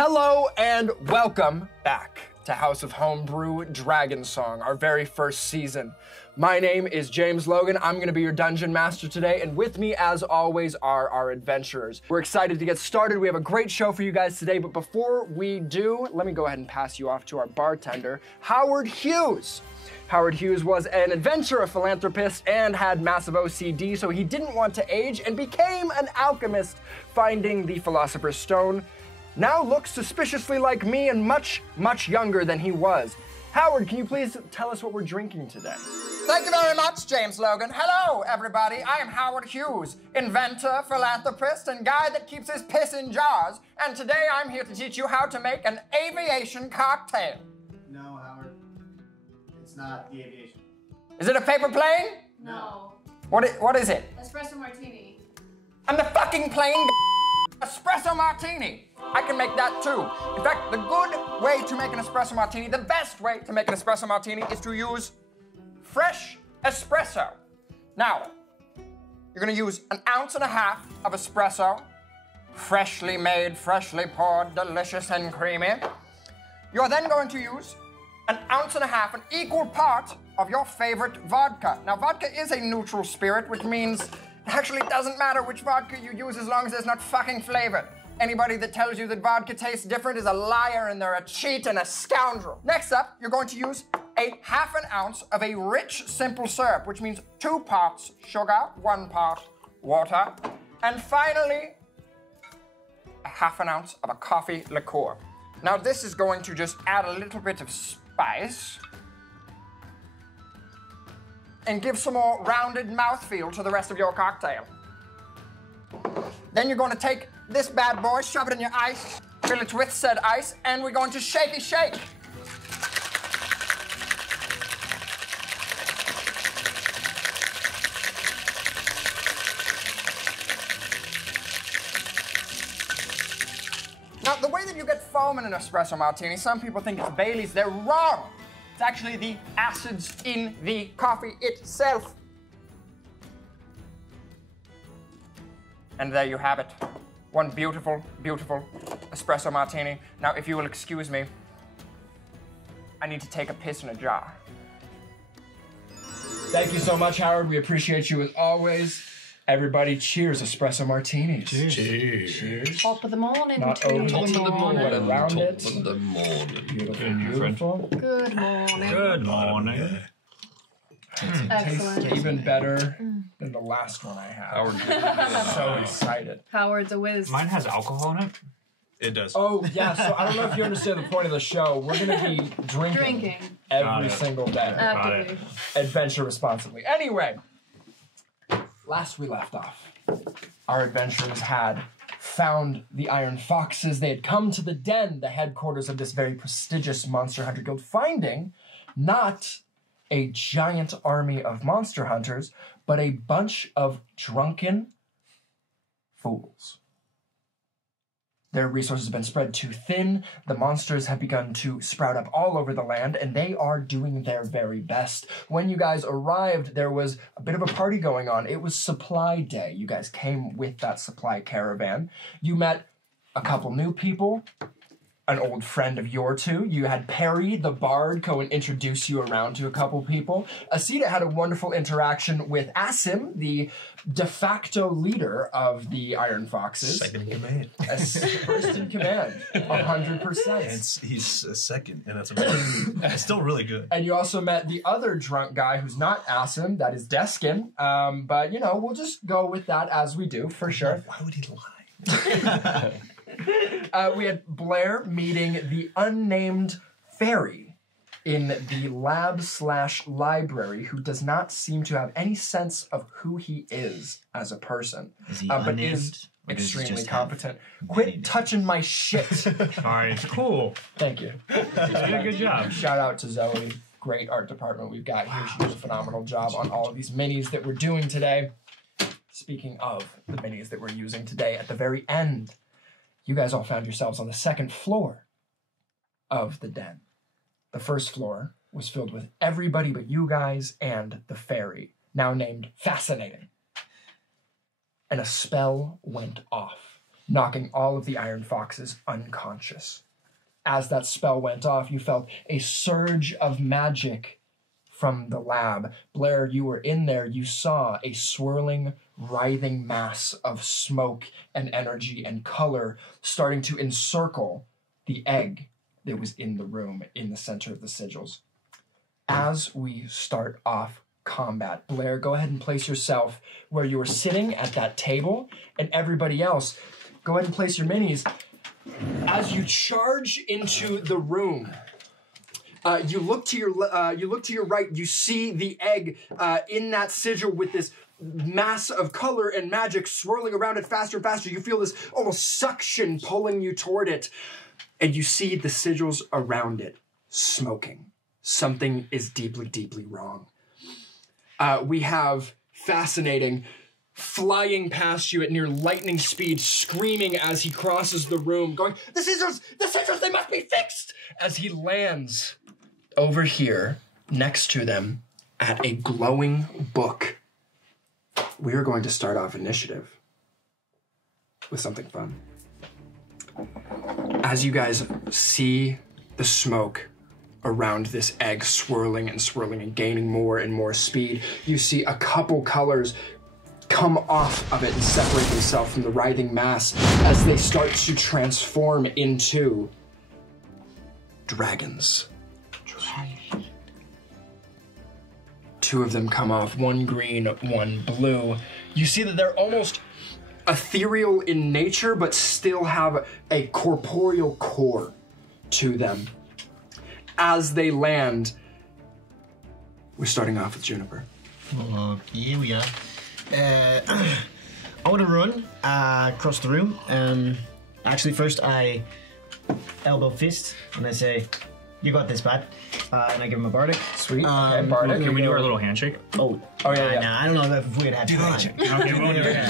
Hello and welcome back to House of Homebrew Dragon Song, our very first season. My name is James Logan. I'm going to be your dungeon master today, and with me, as always, are our adventurers. We're excited to get started. We have a great show for you guys today, but before we do, let me go ahead and pass you off to our bartender, Howard Hughes. Howard Hughes was an adventurer, philanthropist, and had massive OCD, so he didn't want to age and became an alchemist, finding the Philosopher's Stone. Now looks suspiciously like me and much, much younger than he was. Howard, can you please tell us what we're drinking today? Thank you very much, James Logan. Hello, everybody. I am Howard Hughes, inventor, philanthropist, and guy that keeps his piss in jars. And today I'm here to teach you how to make an aviation cocktail. No, Howard. It's not the aviation. Is it a paper plane? No. What is it? Espresso martini. I'm the fucking plane espresso martini. I can make that too. In fact, the good way to make an espresso martini, the best way to make an espresso martini is to use fresh espresso. Now, you're gonna use 1.5 ounces of espresso, freshly made, freshly poured, delicious and creamy. You're then going to use 1.5 ounces, an equal part of your favorite vodka. Now, vodka is a neutral spirit, which means it actually doesn't matter which vodka you use as long as it's not fucking flavored. Anybody that tells you that vodka tastes different is a liar and they're a cheat and a scoundrel. Next up, you're going to use 1/2 ounce of a rich, simple syrup, which means 2 parts sugar, 1 part water. And finally, 1/2 ounce of a coffee liqueur. Now this is going to just add a little bit of spice and give some more rounded mouthfeel to the rest of your cocktail. Then you're going to take this bad boy, shove it in your ice, fill it with said ice, and we're going to shakey shake. Now, the way that you get foam in an espresso martini, some people think it's Bailey's. They're wrong. It's actually the acids in the coffee itself. And there you have it. One beautiful, beautiful espresso martini. Now, if you will excuse me, I need to take a piss in a jar. Thank you so much, Howard. We appreciate you as always. Everybody, cheers, espresso martinis. Cheers. Cheers. Top of the morning. Not to over you. top of the morning, but around it. Top of the morning. Beautiful, beautiful. Good morning. Good morning. Excellent. Tastes even better than the last one I had. Howard. So excited. Howard's a whiz. Mine has alcohol in it. It does. Oh, yeah, so I don't know if you understand the point of the show. We're going to be drinking Got every it. single day. Actively. Adventure responsibly. Anyway, last we left off, our adventurers had found the Iron Foxes. They had come to the den, the headquarters of this very prestigious Monster Hunter Guild, finding not a giant army of monster hunters, but a bunch of drunken fools. Their resources have been spread too thin, the monsters have begun to sprout up all over the land, and they are doing their very best. When you guys arrived, there was a bit of a party going on. It was supply day. You guys came with that supply caravan. You met a couple new people, an old friend of your two. You had Perry, the bard, go and introduce you around to a couple people. Asita had a wonderful interaction with Asim, the de facto leader of the Iron Foxes. Second in command. First in command, 100%. He's a second, and that's amazing. It's still really good. And you also met the other drunk guy who's not Asim, that is Deskin. But, you know, we'll just go with that as we do, for sure. Why would he lie? We had Blair meeting the unnamed fairy in the lab/library who does not seem to have any sense of who he is as a person, Is he but unnamed? is Or does he extremely just have competent. many Quit names? touching my shit. All right, cool. Thank you. You did a good job. Shout out to Zoe. Great art department we've got here. She does a phenomenal job on all of these minis that we're doing today. Speaking of the minis that we're using today, at the very end, you guys all found yourselves on the second floor of the den. The first floor was filled with everybody but you guys and the fairy, now named Fascinating. And a spell went off. knocking all of the Iron Foxes unconscious. As that spell went off, you felt a surge of magic from the lab. Blair, you were in there. You saw a swirling, writhing mass of smoke and energy and color starting to encircle the egg that was in the room in the center of the sigils. As we start off combat, Blair, go ahead and place yourself where you were sitting at that table, and everybody else, go ahead and place your minis. As you charge into the room, you look to your right. You see the egg in that sigil with this mass of color and magic swirling around it faster and faster. You feel this almost suction pulling you toward it, and you see the sigils around it smoking. Something is deeply, deeply wrong. We have Fascinating flying past you at near lightning speed, screaming as he crosses the room, going, the scissors, they must be fixed! As he lands over here next to them at a glowing book. We are going to start off initiative with something fun. As you guys see the smoke around this egg swirling and swirling and gaining more and more speed, you see a couple colors come off of it and separate themselves from the writhing mass as they start to transform into dragons. Two of them come off, one green, one blue. You see that they're almost ethereal in nature, but still have a corporeal core to them. As they land, we're starting off with Juniper. Here we are. I want to run across the room. Actually, first I elbow fist and I say, "You got this, Pat." And I give him a bardic. Sweet. Okay, bardic. Can we do our little handshake? Oh yeah. Nah, I don't know if we'd have time. Okay, we'll do it.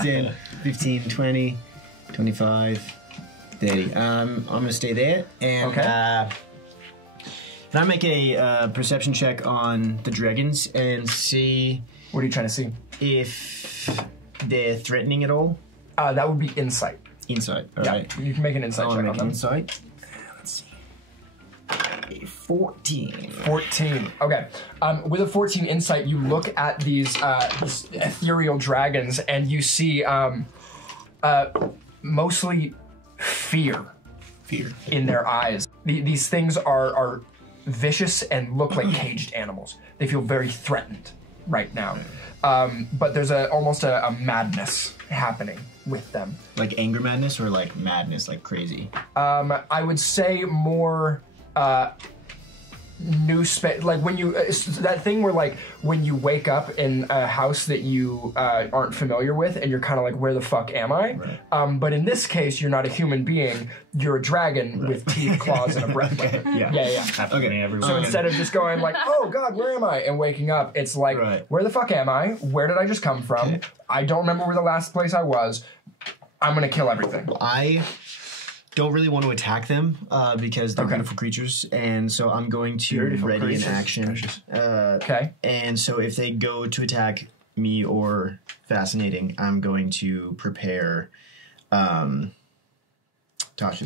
10, 15, 20, 25, 30. I'm going to stay there. And can I make a perception check on the dragons and see... What are you trying to see? If they're threatening at all? That would be insight. Insight, all yeah, right. You can make an insight check on them. Insight. Let's see. A 14. 14. Okay. With a 14 insight, you look at these ethereal dragons and you see mostly fear. Fear. In their eyes. These things are vicious and look like caged animals. They feel very threatened right now. But there's almost a madness happening with them. Like anger madness or like madness, like crazy? I would say more new space, like when you that thing where like when you wake up in a house that you aren't familiar with and you're kind of like, where the fuck am I? Right. But in this case, you're not a human being, you're a dragon with teeth, claws, and a breath weapon. Yeah. Okay. So instead of just going like, oh god, where am I, and waking up, it's like, where the fuck am I? Where did I just come from? I don't remember where the last place I was. I'm gonna kill everything. I don't really want to attack them because they're beautiful creatures, and so I'm going to ready an action. Okay. And so if they go to attack me or Fascinating, I'm going to prepare Tasha's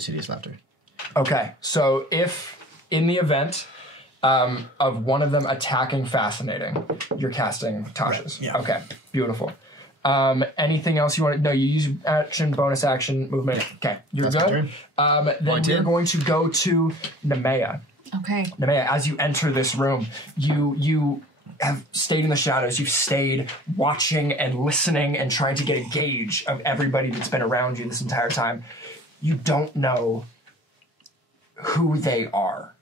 Hideous Laughter. Okay, so if in the event of one of them attacking Fascinating, you're casting Tasha's. Right. Yeah. Okay, beautiful. Anything else you want to... No, you use action, bonus action, movement. Okay, you're good. Then we're going to go to Nemea. Okay. Nemea, as you enter this room, you have stayed in the shadows. You've stayed watching and listening and trying to get a gauge of everybody that's been around you this entire time. You don't know who they are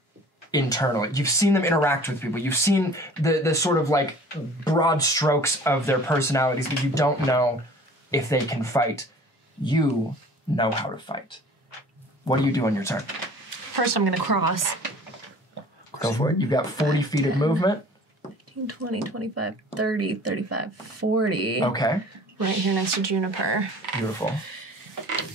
internally. You've seen them interact with people. You've seen the sort of like broad strokes of their personalities, but you don't know if they can fight. You know how to fight. What do you do on your turn? First, I'm going to cross. Go for it. You've got 40 feet of movement. 15, 20, 25, 30, 35, 40. Okay. Right here next to Juniper. Beautiful.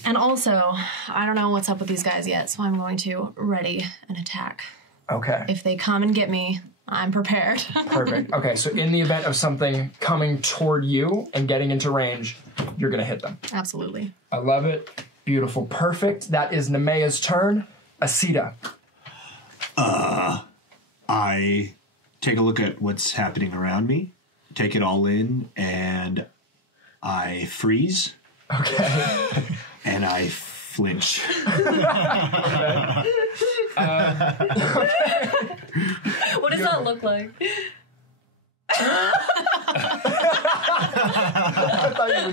And also, I don't know what's up with these guys yet, so I'm going to ready an attack. Okay. If they come and get me, I'm prepared. Perfect. Okay, so in the event of something coming toward you and getting into range, you're going to hit them. Absolutely. I love it. Beautiful. Perfect. That is Nemea's turn. Asita. I take a look at what's happening around me, take it all in, and I freeze. Okay. And I flinch. What does that look like?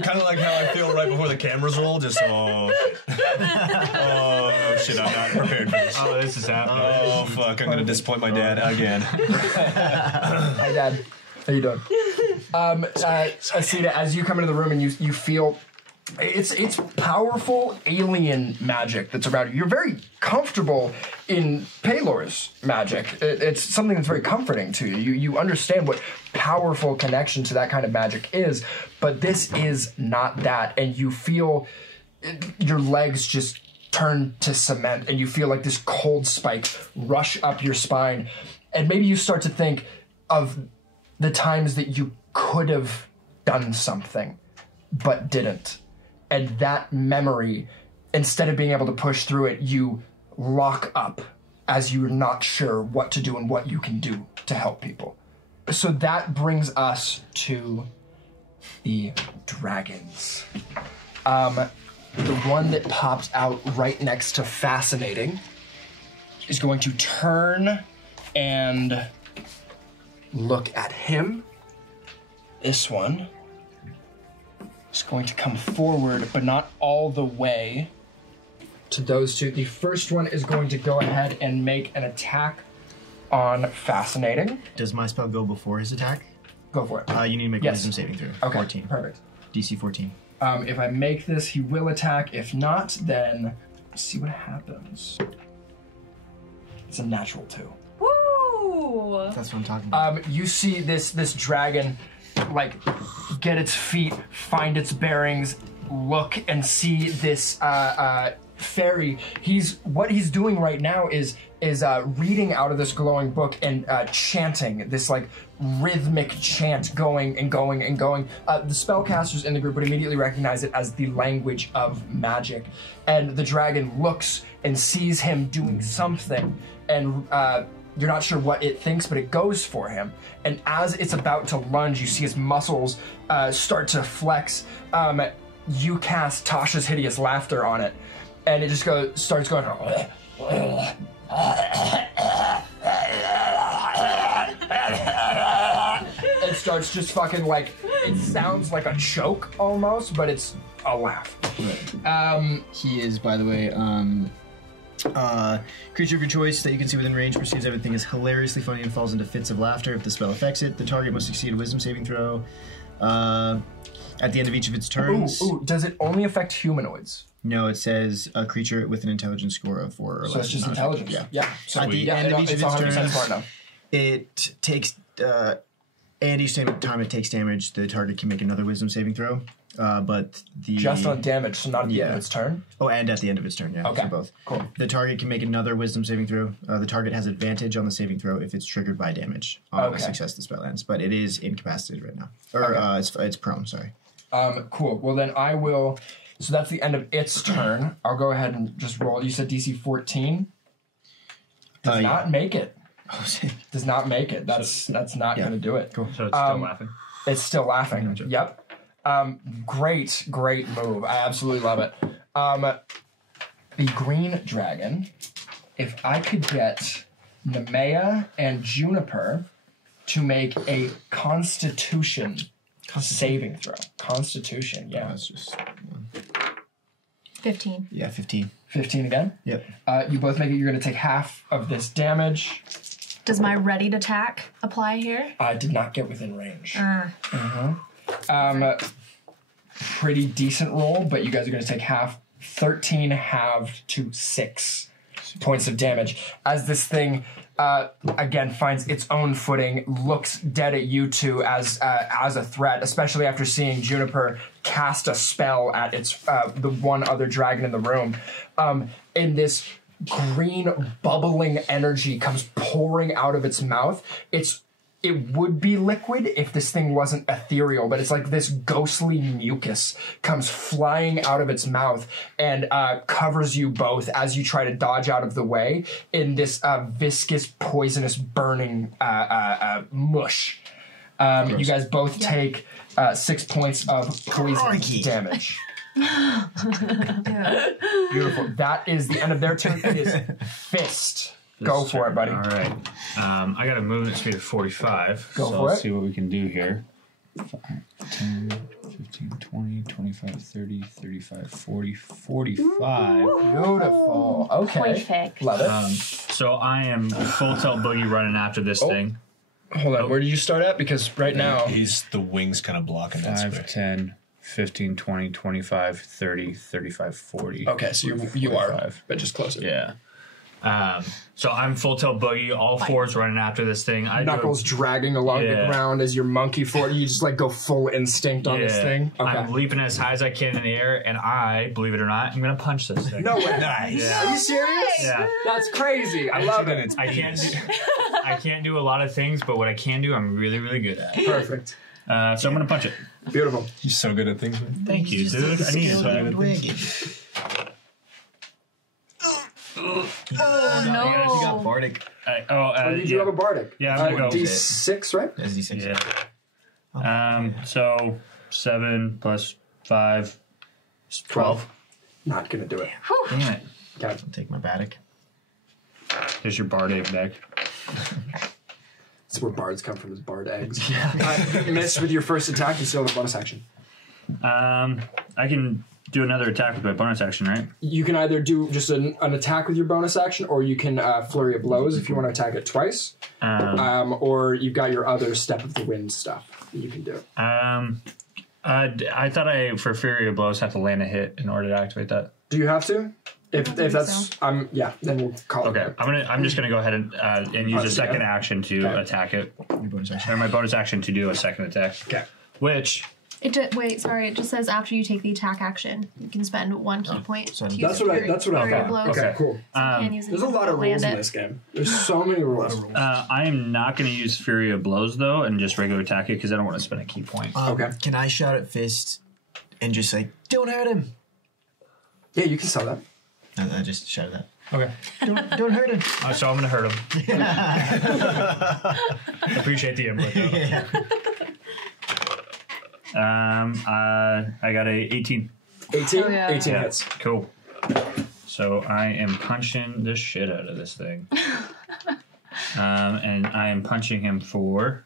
Kind of like how I feel right before the cameras roll. Just oh shit! I'm not prepared for this. Oh, this is happening. Oh fuck! I'm gonna disappoint my dad again. Hi, Dad. How you doing? Asita, as you come into the room and you feel it's powerful alien magic that's around you. You're very comfortable in Paylor's magic. It's something that's very comforting to you. You understand what powerful connection to that kind of magic is, but this is not that, and you feel your legs just turn to cement, and you feel like this cold spike rush up your spine, and maybe you start to think of the times that you could have done something, but didn't. And that memory, instead of being able to push through it, you lock up as you're not sure what to do and what you can do to help people. So that brings us to the dragons. The one that popped out right next to Fascinating is going to turn and look at him. This one is going to come forward, but not all the way to those two. The first one is going to go ahead and make an attack on Fascinating. Does my spell go before his attack? Go for it. You need to make a Yes. wisdom saving throw. Okay, 14. perfect. DC 14. If I make this, he will attack. If not, then let's see what happens. It's a natural 2. Woo! That's what I'm talking about. You see this dragon, like, get its feet, find its bearings, look and see this fairy. What he's doing right now is reading out of this glowing book and chanting this like rhythmic chant, going and going and going. The spellcasters in the group would immediately recognize it as the language of magic, and the dragon looks and sees him doing something, and you're not sure what it thinks, but it goes for him. And as it's about to lunge, you see his muscles start to flex. You cast Tasha's Hideous Laughter on it, and it just starts going. It starts just fucking like, it sounds like a choke almost, but it's a laugh. He is, by the way, creature of your choice that you can see within range perceives everything is hilariously funny and falls into fits of laughter. If the spell affects it, the target must succeed a wisdom saving throw at the end of each of its turns. Ooh, does it only affect humanoids? No, it says a creature with an intelligence score of 4 or less. So it's just not intelligence. affected. Yeah. So At the yeah, end of each of it's its 100% turns, smart enough. it takes, and each time it takes damage, the target can make another wisdom saving throw. But the Just on damage, so not at the end of its turn? Oh, and at the end of its turn, yeah. Okay, So both. cool. The target can make another wisdom saving throw. The target has advantage on the saving throw if it's triggered by damage on a success the spell ends. But it is incapacitated right now. Or it's prone, sorry. Cool. Well, then I will... So that's the end of its turn. I'll go ahead and just roll. You said DC 14? Does not make it. Does not make it. That's not going to do it. Cool. So it's still laughing. It's still laughing. Yep. Great move. I absolutely love it. The green dragon, if I could get Nemea and Juniper to make a Constitution saving throw. Constitution, yeah. That's just 15. Yeah, 15. 15 again? Yep. You both make it. You're going to take half of this damage. Does my ready to attack apply here? I did not get within range. Pretty decent roll, but you guys are going to take half. 13 halved to 6 points of damage. As this thing, again, finds its own footing, looks dead at you two as a threat, especially after seeing Juniper cast a spell at its the one other dragon in the room. In this green bubbling energy comes pouring out of its mouth. It would be liquid if this thing wasn't ethereal, but it's like this ghostly mucus comes flying out of its mouth and covers you both as you try to dodge out of the way in this viscous, poisonous, burning mush. You guys both take 6 points of poison damage. Beautiful. That is the end of their turn. It is Fist. Go for it, buddy. All right. I got a movement speed of 45. Go so for let's it. see what we can do here. 5, 10, 15, 20, 25, 30, 35, 40, 45. Beautiful. Okay. Perfect. Love it. So I am full tilt boogie running after this thing. Hold on. Where do you start at? Because right now... He's the wings kind of blocking that 5, space. 10, 15, 20, 25, 30, 35, 40. Okay, so you are, 45. but just closer. Yeah. So I'm full tilt boogie, all fours running after this thing. Knuckles dragging along the Yeah. ground as your monkey fort. You just like go full instinct on this thing. Okay. I'm leaping as high as I can in the air, and I, believe it or not, I'm gonna punch this thing. No way. Nice. Yeah. Are you serious? Yeah. That's crazy. I love it. I can't do a lot of things, but what I can do, I'm really, really good at. Perfect. So I'm gonna punch it. Beautiful. He's so good at things. Man. Thank you, dude. I needed that. Oh You got no. Bardic. You do have a bardic. Yeah, I'm gonna go. D6, right? As D6. Yeah. So 7 plus 5 is 12. Not gonna do it. Damn it. Okay. I'll take my Bardic. Here's your bardic deck. That's where bards come from, is bard eggs. You missed with your first attack, you still have a bonus action. I can do another attack with my bonus action, right? You can either do just an attack with your bonus action, or you can flurry of blows if you want to attack it twice. Or you've got your other step of the wind stuff that you can do. I thought I, for Fury of Blows, have to land a hit in order to activate that. Do you have to? If that's yeah, then we'll call Okay, it. I'm just gonna go ahead and use a second action to Okay. attack it, Your bonus action. or my bonus action to do a second attack. Okay. Which Wait, sorry. It just says after you take the attack action, you can spend 1 key point. so to That's use what I Fury thought. Blows. Okay, cool. You can't use it There's a lot of to land rules in it. this game. There's so many rules. I am not gonna use Fury of Blows though, and just regular attack it because I don't want to spend a key point. Okay. Can I shout at Fist and just say, "Don't hurt him"? Yeah, you can sell that. I just shouted that. Okay. Don't hurt him. So I'm gonna hurt him. Appreciate the input though. I got a 18. 18? Oh, yeah. 18 Yeah. hits. Cool. So I am punching the shit out of this thing. And I am punching him for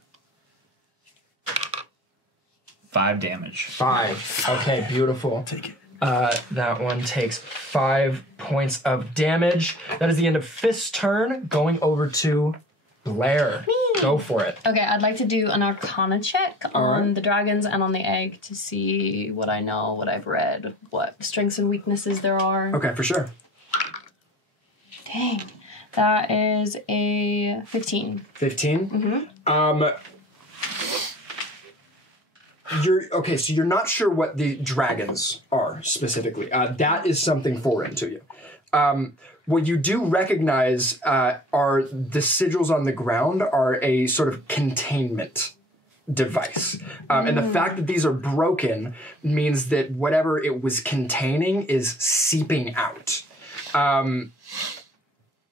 5 damage. 5. Okay, beautiful. Take it. That one takes 5 points of damage. That is the end of Fist's turn. Going over to Blair. Go for it. Okay, I'd like to do an Arcana check on right. the dragons and on the egg to see what I know, what I've read, what strengths and weaknesses there are. Okay, for sure. Dang. That is a 15. 15? So you're not sure what the dragons are specifically. That is something foreign to you. What you do recognize are the sigils on the ground are a sort of containment device. And the fact that these are broken means that whatever it was containing is seeping out.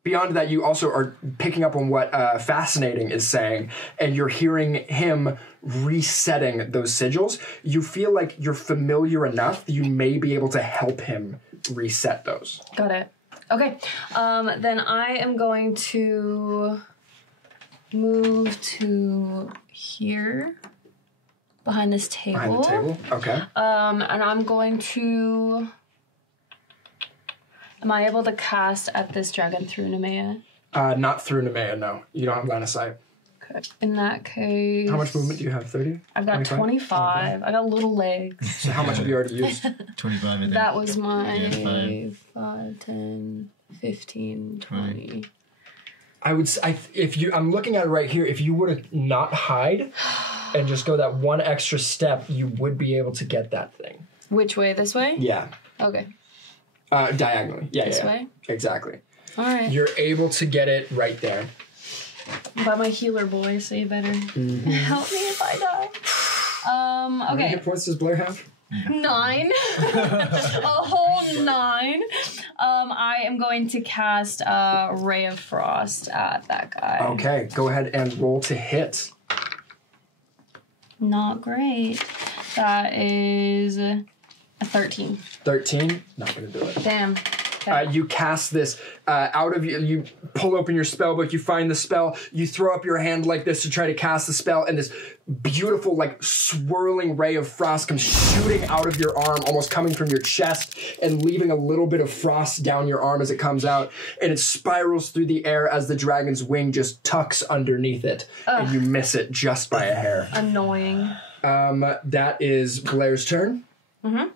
Beyond that, you also are picking up on what Fascinating is saying, and you're hearing him resetting those sigils. You feel like you're familiar enough that you may be able to help him reset those. Got it. Okay. Then I am going to move to here, behind this table. Behind the table? Okay. And I'm going to... Am I able to cast at this dragon through Nemea? Not through Nemea, no. You don't have line of sight. Okay. In that case... How much movement do you have? 30? I've got 25. I got little legs. So how much have you already used? 25, I think. That was my Yeah, 5, 10, 15, 20. I would say, I'm looking at it right here, if you were to not hide and just go that one extra step, you would be able to get that thing. Which way? This way? Yeah. Okay. Diagonally. Yeah, This yeah. way? Exactly. All right. You're able to get it right there. By my healer boy, so you better help me if I die. How many Okay. hit points does Blair have? 9. A whole 9. I am going to cast a Ray of Frost at that guy. Okay, go ahead and roll to hit. Not great. That is a 13. 13, not gonna do it. Damn. Okay. You cast this out of you pull open your spell book, you find the spell, you throw up your hand like this to try to cast the spell, and this beautiful, like, swirling ray of frost comes shooting out of your arm, almost coming from your chest, and leaving a little bit of frost down your arm as it comes out, and it spirals through the air as the dragon's wing just tucks underneath it, and you miss it just by a hair. Annoying. That is Blair's turn. Mm-hmm.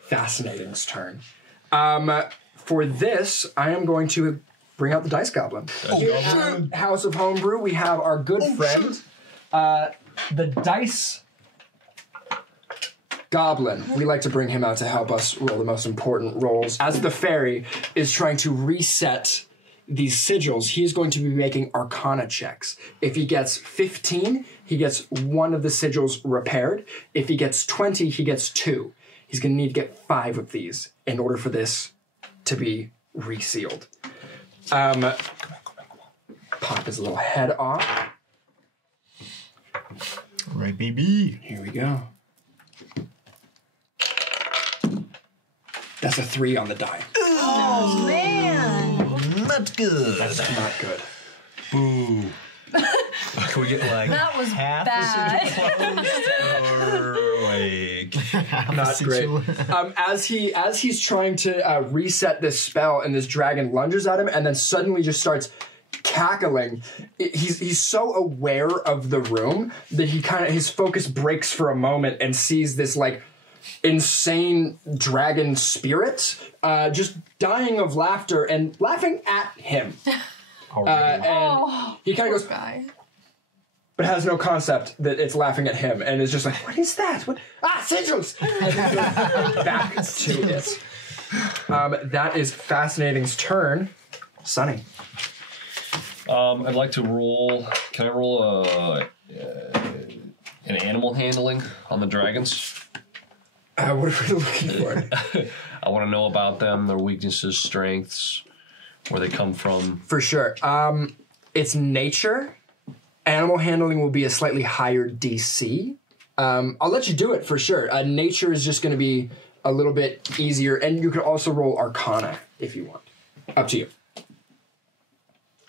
Fascinating's turn. For this, I am going to bring out the Dice Goblin. Here at House of Homebrew, we have our good friend, the Dice Goblin. We like to bring him out to help us roll the most important rolls. As the fairy is trying to reset these sigils, he's going to be making Arcana checks. If he gets 15, he gets one of the sigils repaired. If he gets 20, he gets 2. He's going to need to get 5 of these in order for this to be resealed. Pop his little head off. Right, baby. Here we go. That's a 3 on the die. Oh, man. Not good. That's not good. Boo. Can we get like That was half bad. the sigil closed? Or like Not great. As he's trying to reset this spell, and this dragon lunges at him, and then suddenly just starts cackling. He's so aware of the room that his focus breaks for a moment and sees this like insane dragon spirit just dying of laughter and laughing at him. And he kind of goes, Guy. but has no concept that it's laughing at him, and is just like, what is that? What? Sigils! And then goes back to it. That is Fascinating's turn. Sunny. I'd like to roll. Can I roll an animal handling on the dragons? What are we looking for? I want to know about them, their weaknesses, strengths, where they come from. For sure. It's nature. Animal handling will be a slightly higher DC. I'll let you do it for sure. Nature is just going to be a little bit easier, and you could also roll Arcana if you want. Up to you.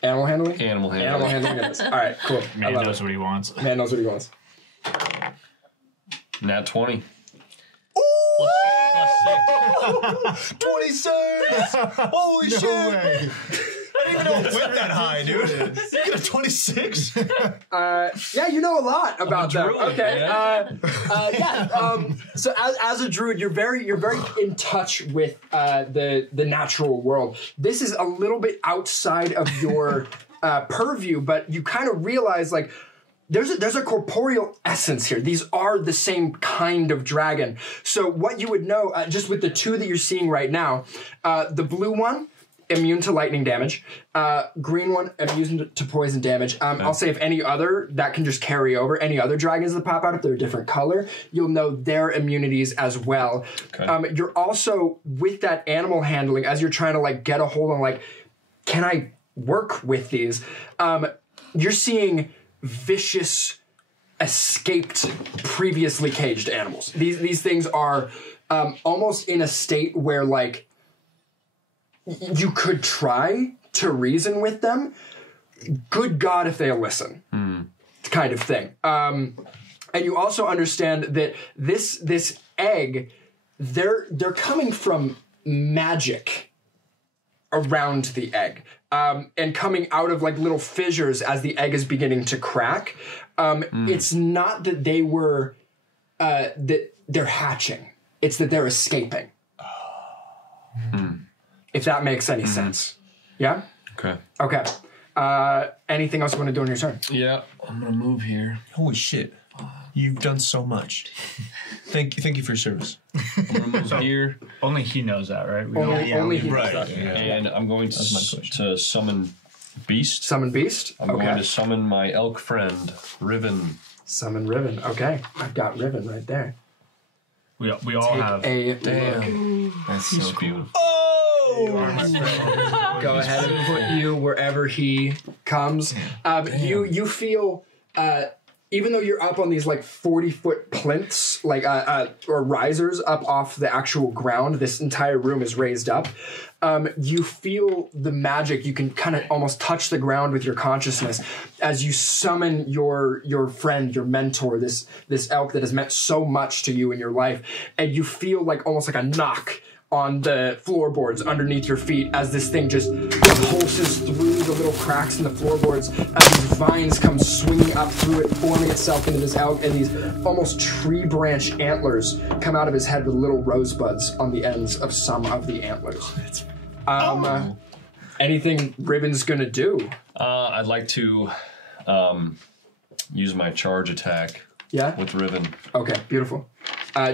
Animal handling? Animal handling. Animal handling it is. All right, cool. Man knows what he wants. Man knows what he wants. Nat 20. +6. 26! Holy shit! Way. I didn't even know it went that high, dude. You get a 26? Yeah, you know a lot about them. druid, Okay. man. So as a druid, you're very in touch with the natural world. This is a little bit outside of your purview, but you kind of realize like there's a corporeal essence here. These are the same kind of dragon. So what you would know, just with the 2 that you're seeing right now, the blue one, immune to lightning damage. Green one, immune to poison damage. I'll say if any other, that can just carry over. Any other dragons that pop out, if they're a different color, you'll know their immunities as well. Okay. You're also, with that animal handling, as you're trying to like get a hold on like, can I work with these? You're seeing vicious, escaped, previously caged animals. These things are almost in a state where like you could try to reason with them. Good God, if they'll listen, kind of thing. And you also understand that this egg, they're coming from magic around the egg. And coming out of like little fissures as the egg is beginning to crack. It's not that they were that they're hatching. It's that they're escaping. If that makes any sense. Yeah? Okay. Anything else you want to do on your turn? Yeah. I'm gonna move here. Holy shit. You've done so much. Thank you for your service. I'm gonna move here. Only he knows that, right? Only he right. knows that. And I'm going to summon Beast. Summon Beast? I'm going to summon my elk friend, Riven. Summon Riven. Okay. I've got Riven right there. We all have. A Damn. That's so cool. Oh! Go ahead and put you wherever he comes. You feel, even though you're up on these like 40-foot plinths, like or risers up off the actual ground, this entire room is raised up. You feel the magic. You can kind of almost touch the ground with your consciousness as you summon your friend, your mentor, this elk that has meant so much to you in your life, and you feel like almost like a knock on the floorboards underneath your feet as this thing just pulses through the little cracks in the floorboards as these vines come swinging up through it, forming itself into this elk, and these almost tree branch antlers come out of his head with little rosebuds on the ends of some of the antlers. Anything Riven's gonna do? I'd like to use my charge attack. Yeah? With Riven. Okay, beautiful.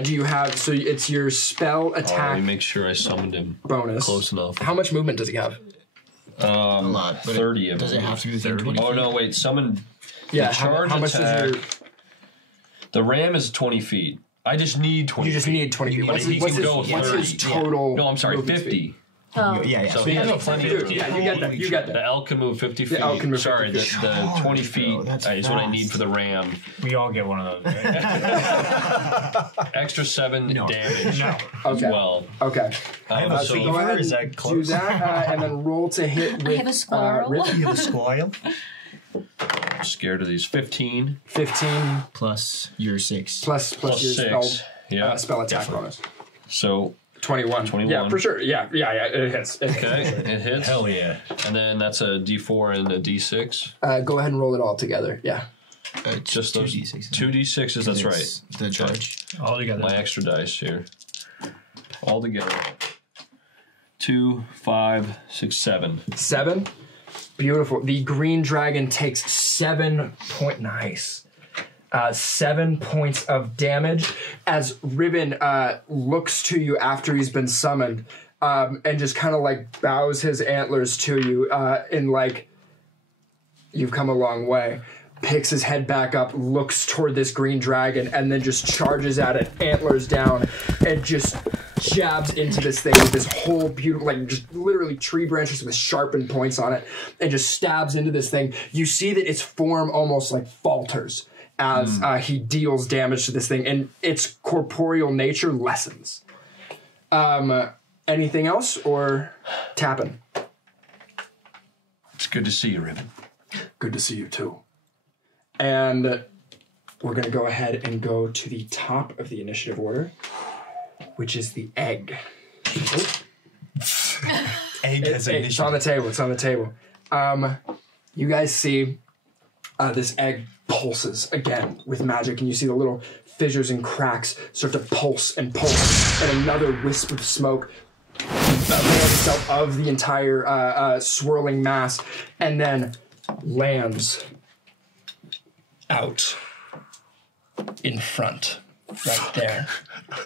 Do you have, so it's your spell attack let me make sure I summoned him. Bonus. Close enough. How much movement does he have? A lot. 30 of them. Does it have to be within 20 feet? Oh, no, wait. Summon. Yeah, the charge how much attack. does your... The ram is 20 feet. I just need 20 You just feet. need 20 feet. But he can go 30. What's his total... No, I'm sorry, movement 50. speed? Oh. Yeah. So he has plenty of... Yeah, you get that. You get that. The elk can move 50 feet. The elk can move 50 sorry, feet. the 20 feet is what I need for the ram. We all get one of those, right? Extra 7 damage as Okay. well. Okay. So go ahead Is and that close? do that, and then roll to hit with... I have a squirrel. Riven. You have a squirrel? I'm scared of these. 15 15 Plus your 6. plus your 6. Yeah. spell attack bonus. So 21. 21. Yeah, for sure. Yeah, it hits. okay, it hits. Hell yeah. And then that's a D4 and a D6. Go ahead and roll it all together. Yeah. Just those 2d6s. 2d6s. That's right. The charge. All together. My extra dice here. All together. 2, 5, 6, 7. 7. Beautiful. The green dragon takes 7 point. Nice. 7 points of damage as Riven looks to you after he's been summoned, and just kind of like bows his antlers to you in like, you've come a long way. Picks his head back up, looks toward this green dragon, and then just charges at it, antlers down, and just jabs into this thing with this whole beautiful, like just literally tree branches with sharpened points on it, and just stabs into this thing. You see that its form almost like falters as he deals damage to this thing, and its corporeal nature lessens. Anything else, or tapping? It's good to see you, Riven. Good to see you too. And we're going to go ahead and go to the top of the initiative order, which is the egg. Egg has an It's on the table. It's on the table. You guys see this egg pulses again with magic, and you see the little fissures and cracks start to pulse and pulse, and another wisp of smoke itself of the entire swirling mass, and then lands out in front, right there.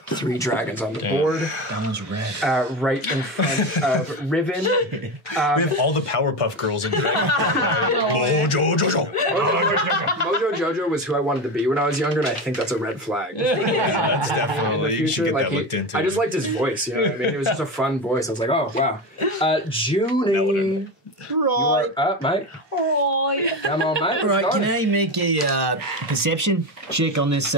3 dragons on the board. That one's red. Right in front of Riven. We have all the Powerpuff Girls in Dragon. Mojo Jojo. Mojo Jojo was who I wanted to be when I was younger, and I think that's a red flag. That's definitely, you should get that looked into. I just liked his voice, you know what I mean? It was just a fun voice. I was like, oh, wow. Junie. Right. You're up, mate. Right. Come on, mate. Right, can I make a perception check on this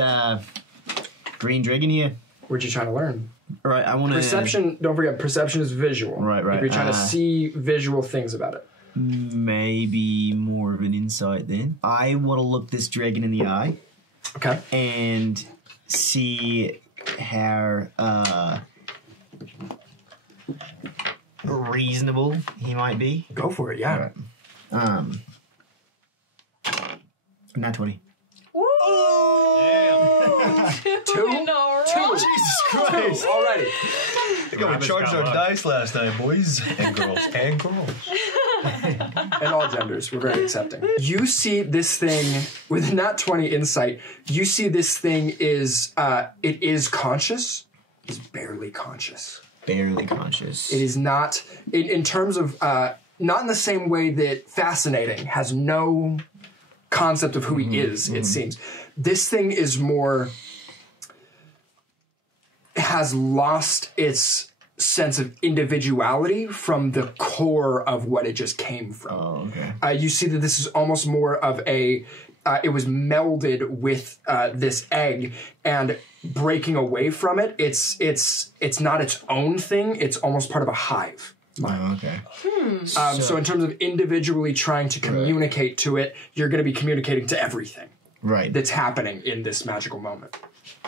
green dragon here? What you trying to learn? Right, I want to... Perception, don't forget, perception is visual. Right. If you're trying to see visual things about it. Maybe more of an insight then. I want to look this dragon in the eye. Okay. And see how reasonable he might be. Go for it, yeah. Not 20. Two? Jesus Christ. Already. I think we charged our dice last night, boys and girls. And girls. and all genders. We're very accepting. You see this thing with nat 20 insight. You see this thing is it is conscious. It's barely conscious. Barely conscious. It is not in terms of not in the same way that Fascinating has no concept of who he is. It seems this thing is more has lost its sense of individuality from the core of what it just came from. Oh, okay. You see that this is almost more of a it was melded with this egg, and breaking away from it, it's not its own thing. It's almost part of a hive. Oh, okay. So in terms of individually trying to communicate to it, you're going to be communicating to everything Right. that's happening in this magical moment.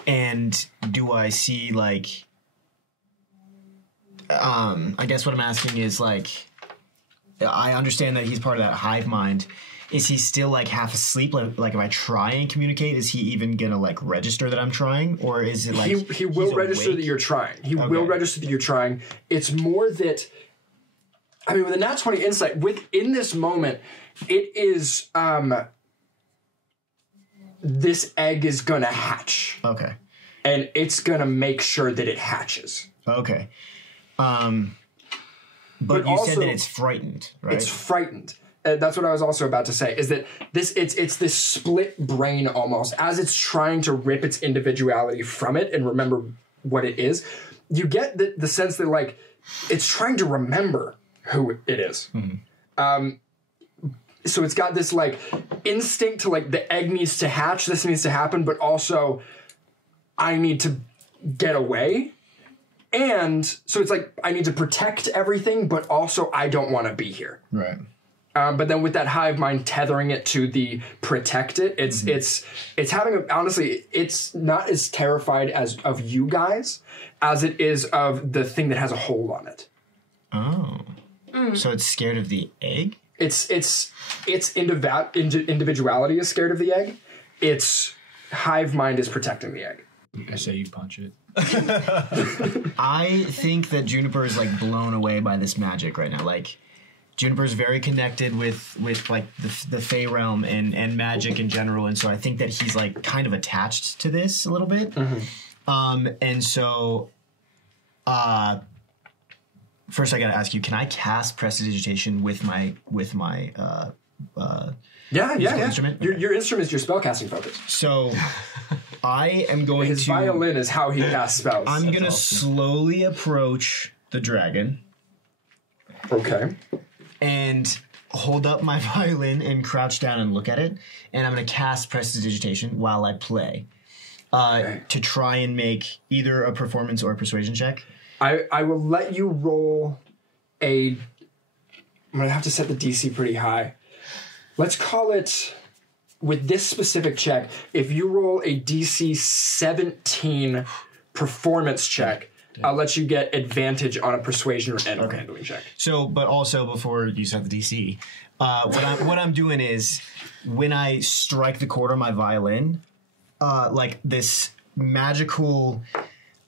And do I see, like... I guess what I'm asking is, like... I understand that he's part of that hive mind. Is he still, like, half asleep? Like if I try and communicate, is he even going to, like, register that I'm trying? Or is it, like... He will register awake? that you're trying. He will register that you're trying. It's more that... I mean, with a nat 20 insight, within this moment, it is... this egg is going to hatch. Okay. And it's going to make sure that it hatches. Okay. But you also, said that it's frightened, right? It's frightened. That's what I was also about to say, is that it's this split brain almost. As it's trying to rip its individuality from it and remember what it is, you get the sense that, like, it's trying to remember who it is. So it's got this, like, instinct to, like, the egg needs to hatch, this needs to happen, but also I need to get away. And so it's like, I need to protect everything, but also I don't want to be here. Right. But then with that hive mind tethering it to the protect it, it's having honestly, it's not as terrified of you guys as it is of the thing that has a hold on it. Oh. So it's scared of the egg? Its individuality is scared of the egg. Its hive mind is protecting the egg. I say you punch it. I think that Juniper is, like, blown away by this magic right now. Like, Juniper's very connected with like the Fey realm and magic in general, and so I think that he's, like, kind of attached to this a little bit. And so first I gotta ask you, can I cast prestidigitation with my instrument? Your instrument is your spellcasting focus. So I am going His violin is how he casts spells. I'm going to slowly approach the dragon. Okay. And hold up my violin and crouch down and look at it. And I'm going to cast prestidigitation while I play. To try and make either a performance or a persuasion check. I will let you roll I'm going to have to set the DC pretty high. Let's call it, with this specific check, if you roll a DC 17 performance check, I'll let you get advantage on a persuasion or animal handling check. So, but also before you set the DC, what I'm doing is when I strike the chord on my violin, like this magical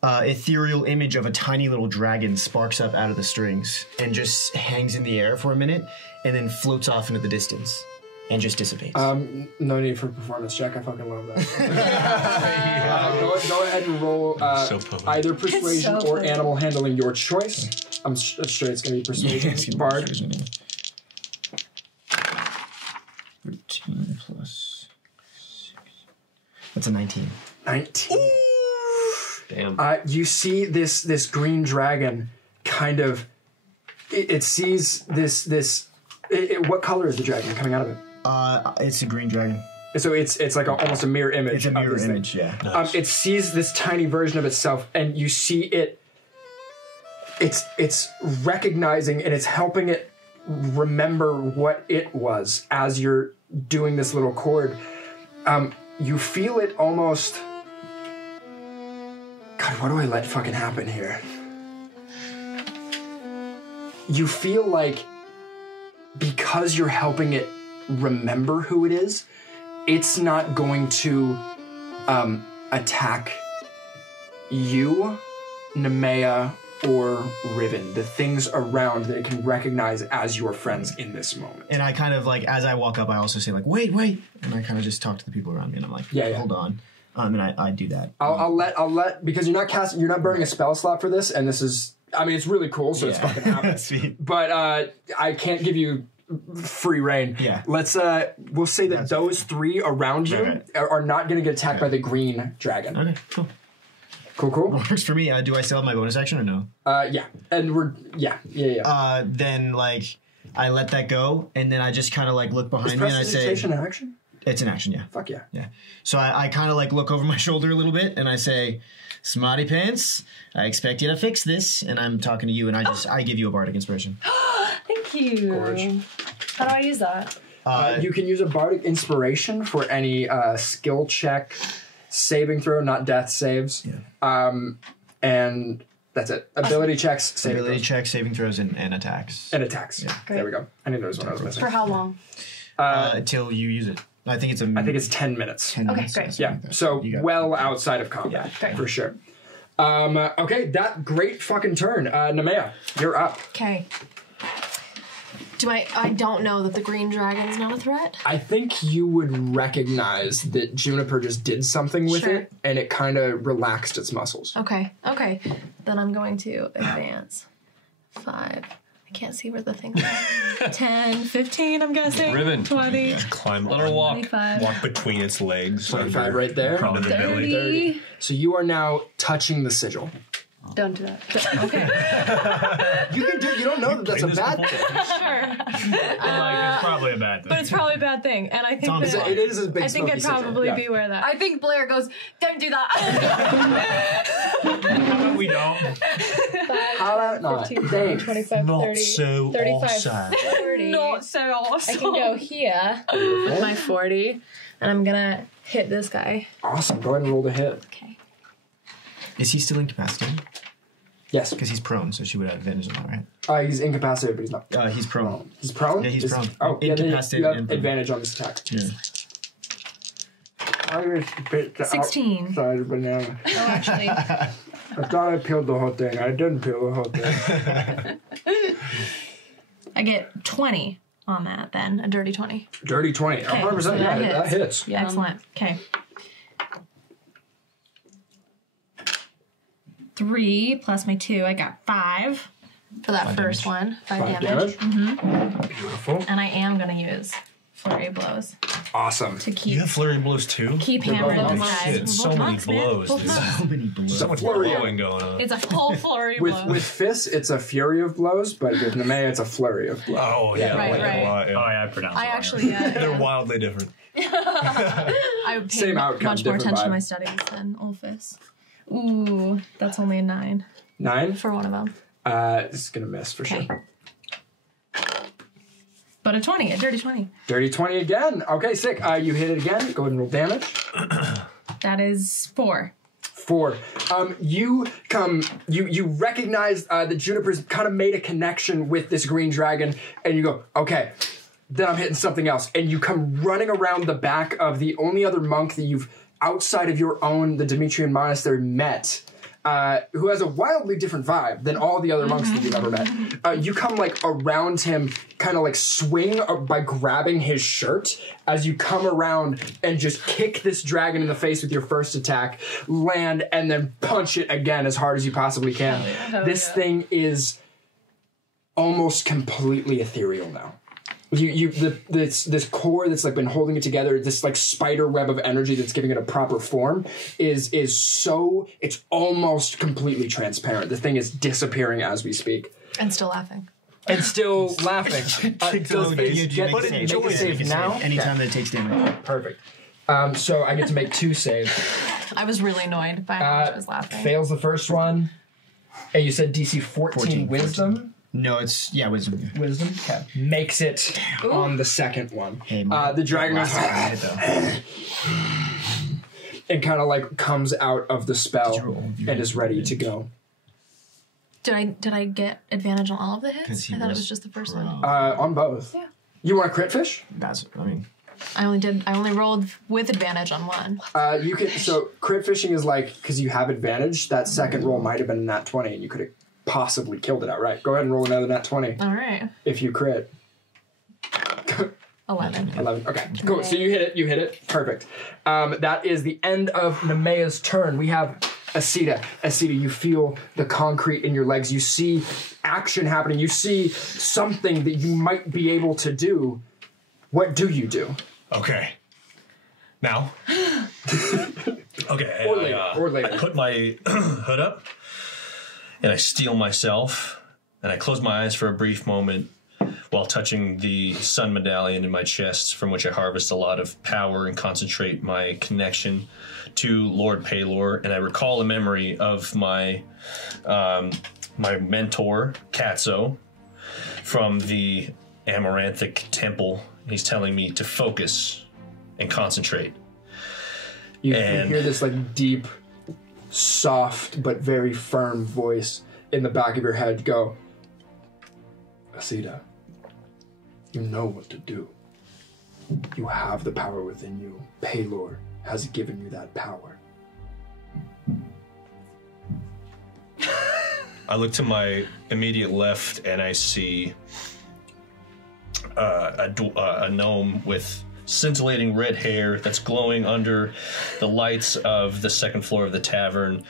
ethereal image of a tiny little dragon sparks up out of the strings and just hangs in the air for a minute and then floats off into the distance. And just dissipates. No need for a performance check. I fucking love that. Go ahead and roll either persuasion or animal handling, your choice. I'm sure it's going to be persuasion. Bard. 13 plus 6. That's a 19. 19. Damn. You see this green dragon kind of. It sees this. What color is the dragon coming out of it? It's a green dragon. So it's like almost a mirror image. It's a mirror image, yeah. Nice. It sees this tiny version of itself, and you see it. It's recognizing, and it's helping it remember what it was as you're doing this little chord. You feel it almost. God, what do I let fucking happen here? You feel like, because you're helping it remember who it is, it's not going to attack you, Nemea, or Riven, the things around that it can recognize as your friends in this moment. And I kind of like, as I walk up, I also say like, wait, and I kind of just talk to the people around me, and I'm like, hold on. And I do that. I'll let because you're not burning a spell slot for this, and this is, I mean, it's really cool, so it's fucking happening. But I can't give you free reign. Yeah. Let's we'll say that those 3 around you are not going to get attacked by the green dragon. Okay, cool. Cool. Works for me. Do I still have my bonus action or no? Yeah. And we're yeah. Then like I let that go, and then I just kind of like look behind me and I say, "Is an action?" It's an action, yeah. Fuck yeah. Yeah. So I kind of like look over my shoulder a little bit, and I say, "Smarty pants, I expect you to fix this." And I'm talking to you, and I give you a bardic inspiration. Thank you. Gorge. How do I use that? You can use a bardic inspiration for any skill check, saving throw, not death saves. Yeah. And that's it. Ability checks, saving throws. Checks, saving throws, and attacks. And attacks. Yeah. There we go. I knew there was one I was missing. For how long? Until you use it. I think it's 10 minutes. 10 minutes. Great. Yeah. So well outside of combat, for sure. Okay, that great fucking turn. Nemea, you're up. Okay. I don't know that the green dragon's not a threat. I think you would recognize that Juniper just did something with it, and it kind of relaxed its muscles. Okay. Then I'm going to advance. 5. I can't see where the things are. 10, 15, I'm guessing. Ribbon. 20. Climb Let her walk. 25. Walk between its legs. 25 right there. Under the belly. 30. So you are now touching the sigil. Don't do that. Okay. You can do. You don't know that that's a bad thing. Sure. It's probably a bad thing. But it's probably a bad thing, and I think that it is a big. I think I'd probably be aware of that. I think Blair goes, don't do that. How about we don't? How about not? 15, Thanks. 25, Not 30, so 35, awesome. 40. Not so awesome. I can go here with my 40, and I'm gonna hit this guy. Awesome. Go ahead and roll the hit. Okay. Is he still incapacitated? Yes. Because he's prone, so she would have advantage on that, right? He's incapacitated, but he's not. He's prone. He's prone? Yeah, he's prone. Oh, yeah, Incapacitated you have and prone. advantage on this attack. Yeah. I was a bit 16. outside banana. Oh, actually. I thought I peeled the whole thing. I didn't peel the whole thing. I get 20 on that then, a dirty 20. Dirty 20. Okay, 100%. so Yeah, that that hits. Yeah, excellent. Okay. 3 plus my 2, I got 5 for that first one. 5 damage. Beautiful. And I am going to use flurry of blows Awesome. to keep You have flurry blows too? keep hammering Oh this guy. shit, so many blows. Both Dude. months. So many blows. So much Flurry. blowing going on. It's a full flurry of blows. With fists, it's a fury of blows, but with Nemea, it's a flurry of blows. Oh yeah, Right, like right. a lot. Yeah. Oh yeah, I pronounced I it wrong. actually They're wildly different. I paid Same outcome, much more different attention to vibe. my studies than Ulfis. Ooh, that's only a 9 9? for one of them. This is going to miss for Okay. sure. But a 20, a dirty 20. Dirty 20 again. Okay, sick. You hit it again. Go ahead and roll damage. That is 4. 4. You recognize that Juniper's kind of made a connection with this green dragon, and you go, okay, then I'm hitting something else. And you come running around the back of the only other monk that you've, outside of your own, the Demetrian monastery, met, who has a wildly different vibe than all the other monks that you've ever met. You come like around him, kind of like swing by grabbing his shirt as you come around and just kick this dragon in the face with your first attack, land, and then punch it again as hard as you possibly can. This thing is almost completely ethereal now. This core that's like been holding it together, this like spider web of energy that's giving it a proper form is so, it's almost completely transparent. The thing is disappearing as we speak. And still laughing. And still laughing. Does it get Make make a a save now? Anytime that it takes damage. Perfect. So I get to make 2 saves. I was really annoyed by how much I was laughing. Fails the first one. And you said DC 14 wisdom? No, it's, wisdom. Yeah. Wisdom? Okay. Makes it on the second one. Hey, The dragon goes and kind of like comes out of the spell and is ready to go. Did I get advantage on all of the hits? 'Cause he I thought it was was just the first one. On both. Yeah. You want a crit fish? That's, I mean, I only rolled with advantage on one. You can, so crit fishing is like, because you have advantage, that second roll might have been a nat 20 and you could have possibly killed it outright. Go ahead and roll another nat 20 All right. if you crit. 11. 11. Okay, cool. So you hit it. You hit it. Perfect. That is the end of Nemea's turn. We have Asita. Asita, you feel the concrete in your legs. You see action happening. You see something that you might be able to do. What do you do? Okay. Now. Okay. Or later. I put my hood up, and I steel myself, and I close my eyes for a brief moment while touching the sun medallion in my chest, from which I harvest a lot of power and concentrate my connection to Lord Paylor. And I recall a memory of my my mentor, Katso, from the Amaranthic Temple. He's telling me to focus and concentrate. You hear this like deep, soft, but very firm voice in the back of your head go, Asita, you know what to do. You have the power within you. Paylor has given you that power. I look to my immediate left and I see a gnome with scintillating red hair that's glowing under the lights of the second floor of the tavern,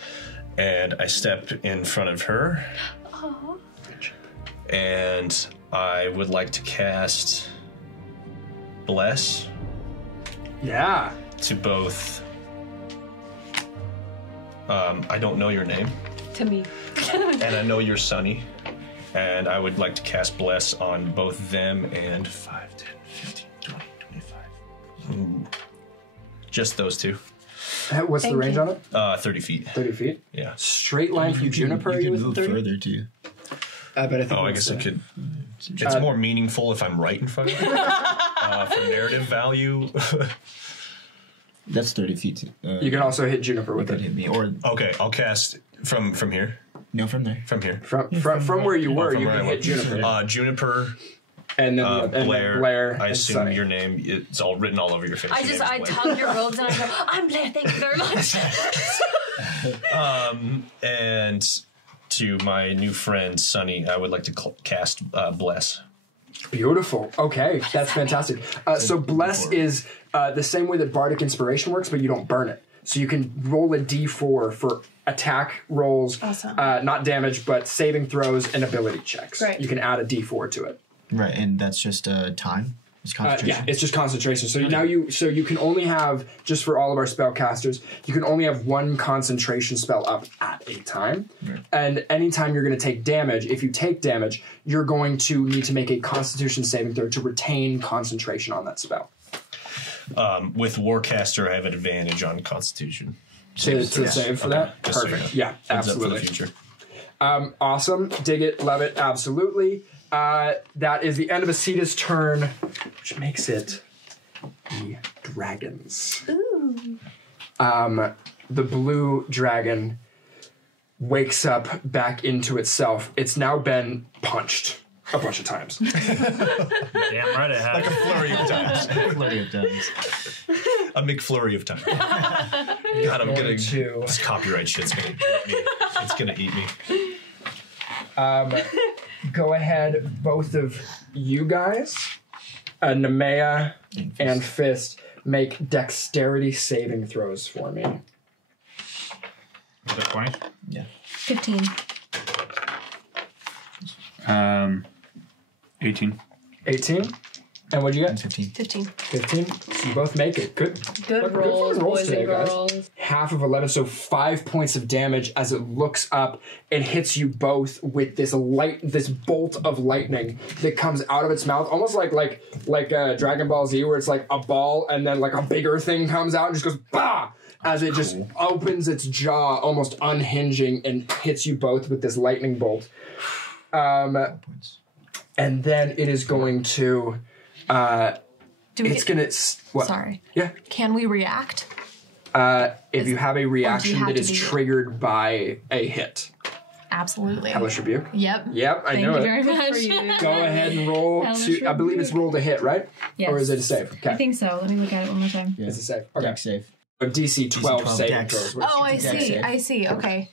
and I step in front of her. Aww. And I would like to cast Bless. Yeah. To both. I don't know your name. To me. And I know you're Sunny. And I would like to cast Bless on both them and 5, 10, 15, 20, 25. Ooh. Just those two. What's the range on it? 30 feet. 30 feet? Yeah. Straight line from Juniper? You You can move 30? further too. But I think I guess I could. It's more meaningful if I'm right in front of you. For narrative value. That's 30 feet. You can also hit Juniper with it. Hit me, or okay, I'll cast from here. No, from there. From here. From where you were, from you where can I hit was. Juniper. Juniper. And then, and Blair. Blair I and assume Sunny. your name. It's all written all over your face. I tug your robes and I go, I'm Blair, thank you very much. And to my new friend Sunny, I would like to cast Bless. Beautiful. Okay, that's fantastic. So Bless is the same way that Bardic Inspiration works, but you don't burn it. So you can roll a d4 for attack rolls, Awesome. Not damage, but saving throws and ability checks. Right. You can add a d4 to it. Right, and that's just time. It's concentration. Yeah, it's just concentration. So now you can only have, just for all of our spellcasters, you can only have one concentration spell up at a time. Right. And anytime you're going to take damage, if you take damage, you're going to need to make a Constitution saving throw to retain concentration on that spell. With Warcaster, I have an advantage on Constitution. To save for that? Just Perfect. So you know. Yeah, Heads absolutely. up for the future. Awesome. Dig it. Love it. Absolutely. That is the end of Asita's turn, which makes it the dragons. Ooh. The blue dragon wakes up back into itself. It's now been punched a bunch of times. Damn right it has. Like a flurry of times. Flurry of times. A McFlurry of time. God, I'm gonna. This copyright shit's gonna eat me. It's gonna eat me. Go ahead, both of you guys, Nemea and Fist, make dexterity saving throws for me. Is that 20? Yeah. 15. 18. 18? And what'd you get? 15. 15. 15? So you both make it. Good. Good rolls, boys and girls. Half of 11, so 5 points of damage as it looks up and hits you both with this bolt of lightning that comes out of its mouth, almost like Dragon Ball Z, where it's like a ball and then like a bigger thing comes out and just goes bah, as it just opens its jaw, almost unhinging, and hits you both with this lightning bolt. And then it is going to. What? Sorry. Yeah. Can we react? If you have a reaction have that to is be- triggered by a hit. Absolutely. Hellish Rebuke. Yep. Yep, I know it. Thank you very much. Go ahead and roll Hellish I believe it's rolled a hit, right? Yes. Or is it a save? Okay. I think so. Let me look at it one more time. Yeah. It's a save. Okay. Dex save. A DC 12 saving Dex. throws. Oh, I Dex see. save. I see. Okay.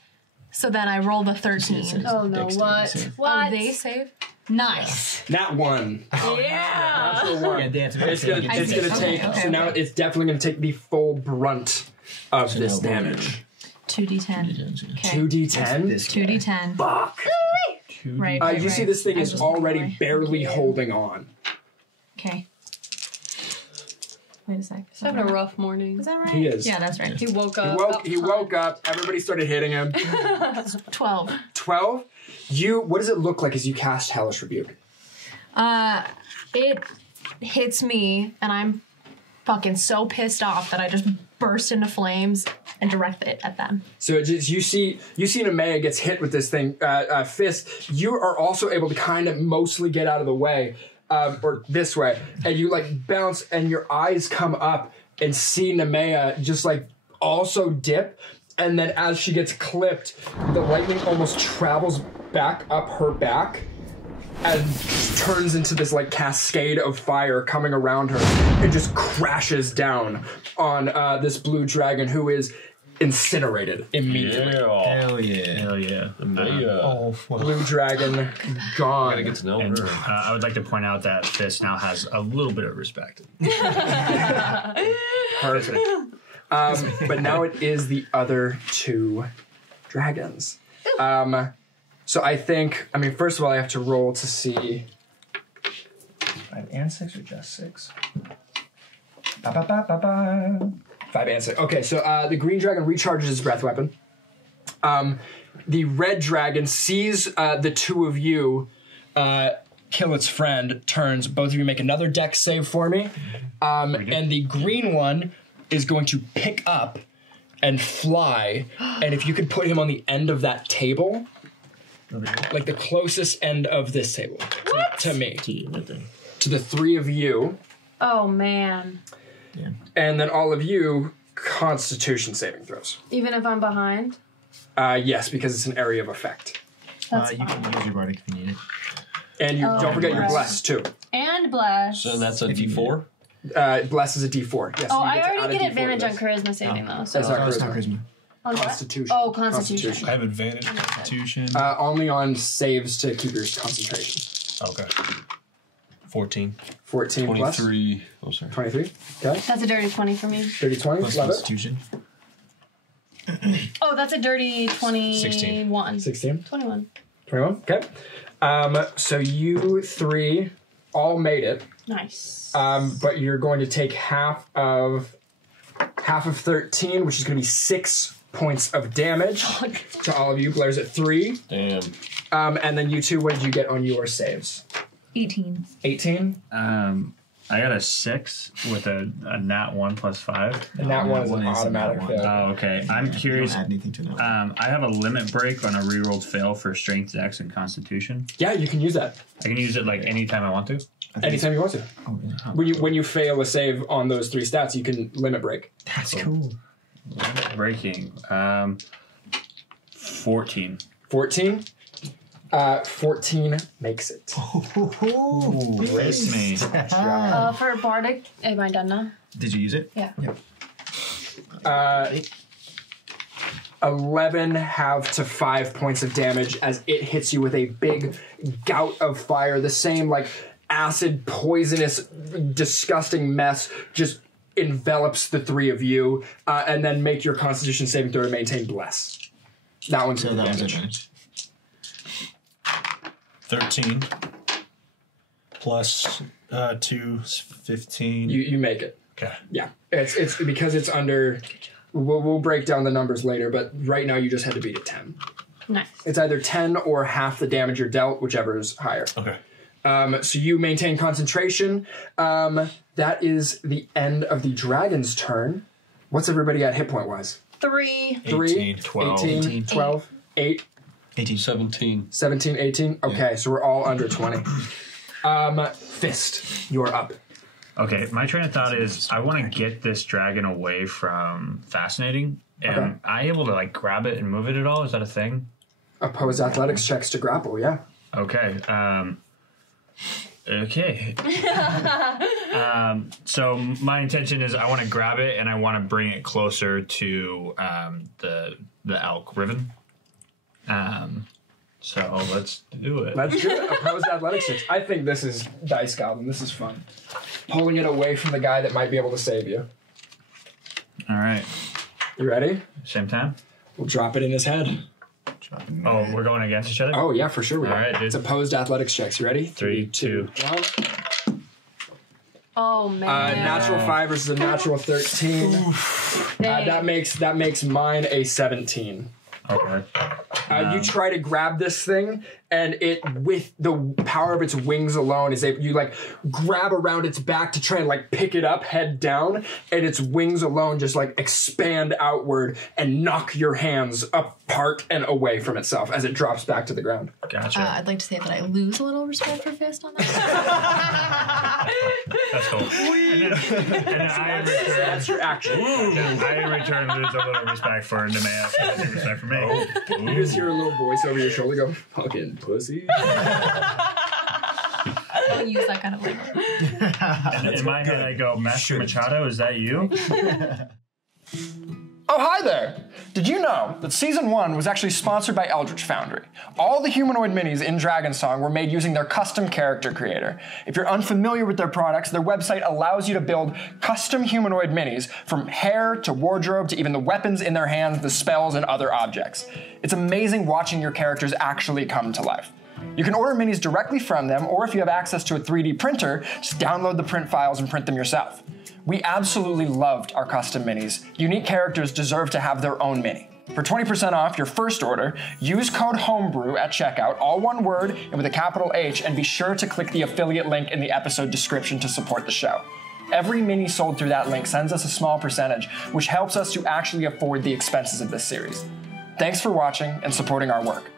So then I roll the 13. Oh no, what? Oh, they save? Nice. Nat 1. Yeah. Natural 1. Yeah, they have to It's gonna take. Okay, so now it's definitely gonna take the full brunt of this damage. 2d10. Okay. 2d10. 2d10. Fuck. Right. You see, this thing I is just already rolled my- barely holding on. Okay. Wait a sec. He's having a rough morning. Is that right? He is. Yeah, that's right. He woke He up. woke up. Everybody started hitting him. 12. 12. What does it look like as you cast Hellish Rebuke? It hits me, and I'm fucking so pissed off that I just burst into flames and direct it at them. So it just, you see Nemea gets hit with this thing, fist. You are also able to kind of mostly get out of the way, or this way, and you like bounce, and your eyes come up and see Nemea just like also dip, and then as she gets clipped, the lightning almost travels back up her back and turns into this like cascade of fire coming around her and just crashes down on this blue dragon, who is incinerated immediately. Hell yeah. Hell yeah. Blue dragon gone. Gotta get to know And her. I would like to point out that Fist now has a little bit of respect. Perfect. But now it is the other two dragons. So I think, first of all, I have to roll to see 5 and 6 or just 6? 5 and 6. Okay, so the green dragon recharges his breath weapon. The red dragon sees the two of you kill its friend, turns. Both of you make another dex save for me. And the green one is going to pick up and fly. And if you could put him on the end of that table, like the closest end of this table to me, to the three of you. Oh man. Yeah. And then all of you, Constitution saving throws. Even if I'm behind? Yes, because it's an area of effect. That's You can use your bardic if you need it. And you don't forget your bless. bless too. And bless. So that's a D4? Bless is a D4. Yes, Oh, you I get to add already a get D4 advantage to on this. charisma saving though. So That's not It's not charisma. charisma. on what? Constitution. Oh, Constitution. I have advantage on Constitution. Only on saves to keep your concentration. Okay. 14. 14 plus. 23. Oh, sorry. 23. Okay. That's a dirty 20 for me. 30, 20. Plus Love it. Constitution. Oh, that's a dirty 21. 16. 21. 21. Okay. So you three all made it. Nice. But you're going to take half of 13, which is going to be 6 points of damage to all of you. Blair's at 3. Damn. And then you two, what did you get on your saves? 18. 18? I got a 6 with a nat 1 plus 5. And that one is an one is a automatic nat one. fail. Oh, okay. I'm curious. Don't add anything to that. I have a limit break on a rerolled fail for strength, dex, and constitution. Yeah, you can use that I can use it like anytime I want to. anytime you want to. Oh, really? When you fail a save on those 3 stats, you can limit break. That's cool. Limit breaking. 14. 14? 14 makes it. Race me. For Bardic, am I done now? Did you use it? Yeah. 11 half to 5 points of damage as it hits you with a big gout of fire. The same like acid, poisonous, disgusting mess just envelops the three of you, and then make your Constitution saving throw to maintain bless. That one's So that was damage. advantage. 13 plus 2 is 15. You make it. Okay. Yeah, it's because it's under. We'll break down the numbers later, but right now you just had to beat it 10. Nice. It's either 10 or half the damage you're dealt, whichever is higher. Okay. So you maintain concentration. That is the end of the dragon's turn. What's everybody at hit point wise? 3. 3, 18, 12. 18, 12, 8, 18. 17. 17, 18. Okay, so we're all under 20. Fist, you're up. Okay, my train of thought is I want to get this dragon away from fascinating. Am I able to like grab it and move it at all? Is that a thing? Oppose athletics checks to grapple, yeah. Okay. Okay. So my intention is I want to grab it and I want to bring it closer to the elk Riven. So let's do it. Let's do it. Opposed athletics checks. I think this is Dice Goblin. This is fun. Pulling it away from the guy that might be able to save you. All right. You ready? Same time? We'll drop it in his head. Oh, we're going against each other? Oh, yeah, for sure. All right, dude. It's opposed athletics checks. You ready? 3, 2. 1. Oh man. Natural 5 versus a natural 13. That makes mine a 17. Okay. You try to grab this thing, and it, with the power of its wings alone, you like grab around its back to try and like pick it up, head down, and its wings alone just like expand outward and knock your hands apart and away from itself as it drops back to the ground. Gotcha. I'd like to say that I lose a little respect for Fist on that. That's cool. And then I return. That's your action. I in return lose a little respect for Nemea. And respect for me. You just hear a little voice over your shoulder go, "Fucking pussy." Don't use that kind of language. And in my head, I go, Master Machado, is that you? Oh, hi there! Did you know that Season 1 was actually sponsored by Eldritch Foundry? All the humanoid minis in Dragonsong were made using their custom character creator. If you're unfamiliar with their products, their website allows you to build custom humanoid minis from hair to wardrobe to even the weapons in their hands, the spells, and other objects. It's amazing watching your characters actually come to life. You can order minis directly from them, or if you have access to a 3D printer, just download the print files and print them yourself. We absolutely loved our custom minis. Unique characters deserve to have their own mini. For 20% off your first order, use code HOMEBREW at checkout, all one word and with a capital H, and be sure to click the affiliate link in the episode description to support the show. Every mini sold through that link sends us a small percentage, which helps us to actually afford the expenses of this series. Thanks for watching and supporting our work.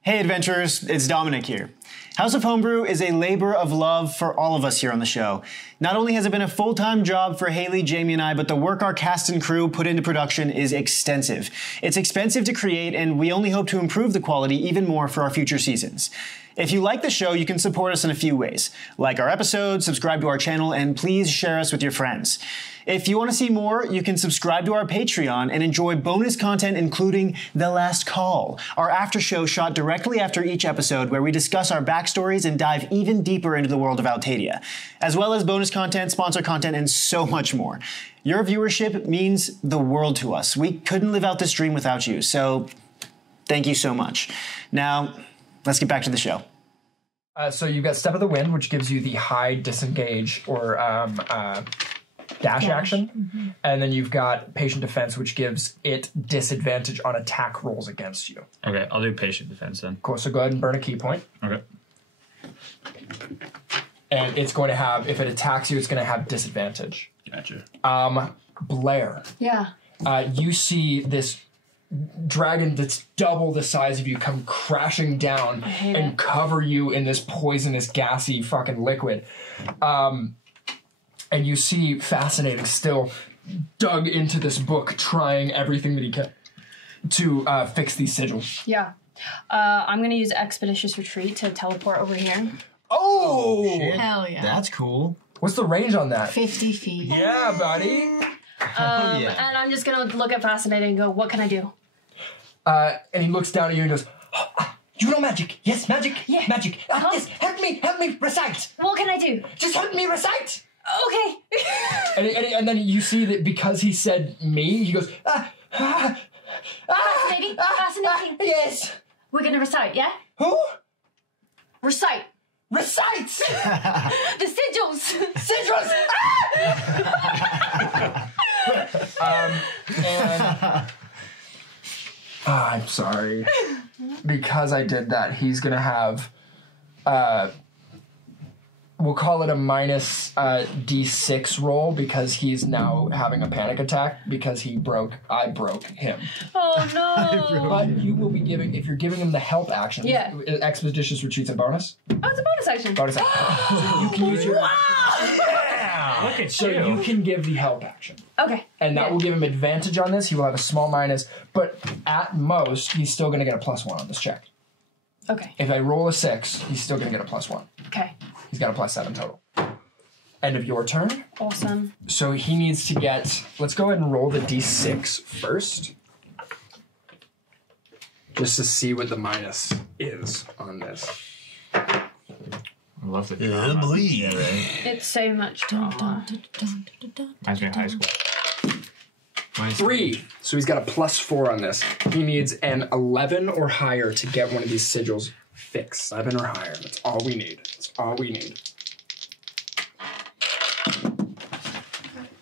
Hey adventurers, it's Dominic here. House of Homebrew is a labor of love for all of us here on the show. Not only has it been a full-time job for Haley, Jamie, and I, but the work our cast and crew put into production is extensive. It's expensive to create, and we only hope to improve the quality even more for our future seasons. If you like the show, you can support us in a few ways. Like our episodes, subscribe to our channel, and please share us with your friends. If you want to see more, you can subscribe to our Patreon and enjoy bonus content including The Last Call, our after show shot directly after each episode where we discuss our backstories and dive even deeper into the world of Altadia, as well as bonus content, sponsor content, and so much more. Your viewership means the world to us. We couldn't live out this dream without you, so thank you so much. Now, let's get back to the show. So you've got Step of the Wind, which gives you the high disengage or dash action. And then you've got Patient Defense, which gives it disadvantage on attack rolls against you. Okay, I'll do Patient Defense then. Cool, so go ahead and burn a key point. Okay. And it's going to have, if it attacks you, it's going to have disadvantage. Gotcha. Blair. Yeah. You see this dragon that's double the size of you come crashing down and cover you in this poisonous, gassy fucking liquid. And you see Fascinating still dug into this book, trying everything that he can to fix these sigils. Yeah. I'm going to use Expeditious Retreat to teleport over here. Oh! Shit. Hell yeah. That's cool. What's the range on that? 50 feet. Yeah, buddy. And I'm just going to look at Fascinating and go, what can I do? And he looks down at you and goes, "You know magic? Yes, magic. Yeah. Magic. Yes, help me recite. What can I do? Just help me recite." Okay. and then you see that because he said me, he goes, Fascinating. Fascinating. Yes. We're going to recite, yeah? Who? Recite. Recite. The sigils. Sigils. And I'm sorry. Because I did that, he's going to have, we'll call it a minus D6 roll because he's now having a panic attack because I broke him. Oh, no. But you will be giving, if you're giving him the help action, Expeditious Retreat's a bonus? Oh, it's a bonus action. Bonus action. So you can use your... Look at So you can give the help action. Okay. And that will give him advantage on this. He will have a small minus, but at most, he's still going to get a +1 on this check. Okay. If I roll a 6, he's still going to get a +1. Okay. He's got a +7 total. End of your turn. Awesome. So he needs to get... Let's go ahead and roll the D6 first. just to see what the minus is on this. I love the Yeah, drama. boy. It's so much drama. Reminds me of high school. 3. So he's got a +4 on this. He needs an 11 or higher to get one of these sigils fixed. 11 or higher. That's all we need. That's all we need.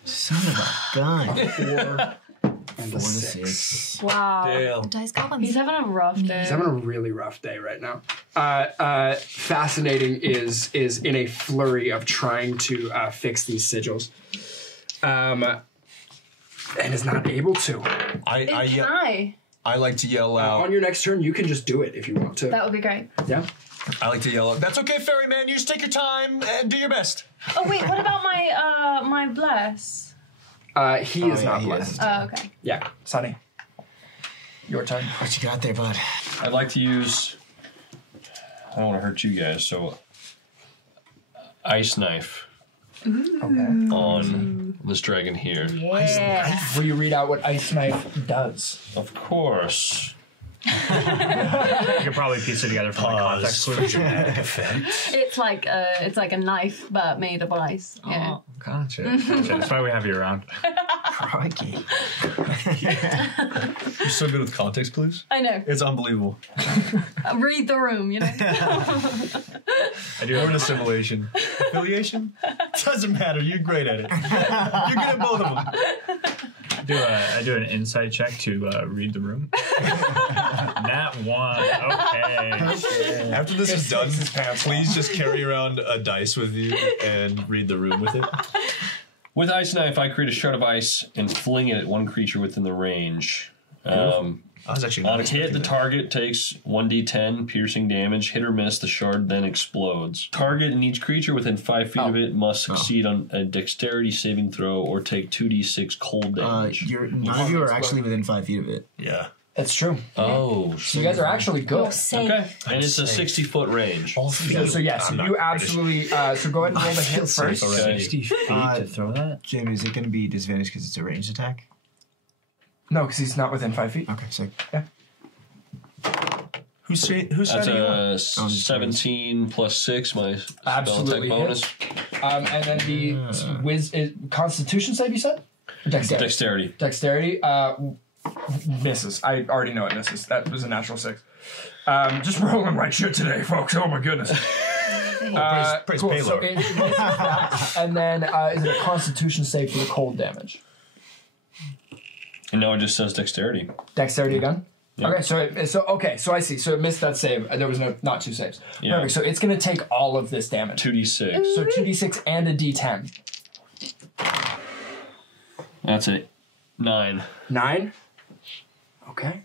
Son of a gun. 4 and a 6. Wow. Damn. Dice goblins. He's having a rough day. He's having a really rough day right now. Fascinating is in a flurry of trying to fix these sigils. And is not able to. I? I like to yell out. On your next turn, you can just do it if you want to. That would be great. Yeah. I like to yell out. That's okay, ferryman. You just take your time and do your best. Oh wait, what about my bless? He is not blessed. Oh, okay. Yeah, Sonny. Your turn. What you got there, bud? I'd like to use. I don't want to hurt you guys, so ice knife on this dragon here. Yeah. Will you read out what ice knife does? Of course. You could probably piece it together from the context clues. Dramatic effect. It's like a knife, but made of ice. Yeah. Oh, gotcha. That's why we have you around. Crikey. You're so good with context clues. I know. It's unbelievable. Read the room, you know. I do. We're in a simulation. Affiliation? Doesn't matter. You're great at it. You're good at both of them. I do an insight check to read the room. Nat 1. Okay. After this is done, please just carry around a dice with you and read the room with it. With ice knife, I create a shard of ice and fling it at one creature within the range. I was actually On not a hit, the expecting that. target takes 1d10 piercing damage. Hit or miss, the shard then explodes. Target and each creature within 5 feet of it must succeed on a dexterity saving throw or take 2d6 cold damage. None of you are actually within 5 feet of it. Yeah. That's true. Oh, So you guys are actually good. okay. And it's a 60-foot range. So yes, you absolutely. So go ahead and roll the hit first. Okay. 60 feet to throw that? Jamie, is it going to be disadvantage because it's a ranged attack? No, because he's not within 5 feet. Okay, so Who's That's setting you up? a 17 plus 6, my spell Absolutely attack bonus. And then the Constitution save, you said? Dexterity. Dexterity. Dexterity misses. I already know it misses. That was a natural 6. Just rolling right shit today, folks. Oh my goodness. Praise Cool. Payload. So it misses that. And then is it a Constitution save for the cold damage? And now it just says dexterity. Dexterity again? Yeah. Okay, so I see. So it missed that save. There was not 2 saves. Yeah. Perfect. So it's going to take all of this damage. 2d6. So 2d6 and a d10. That's a 9. 9? Okay.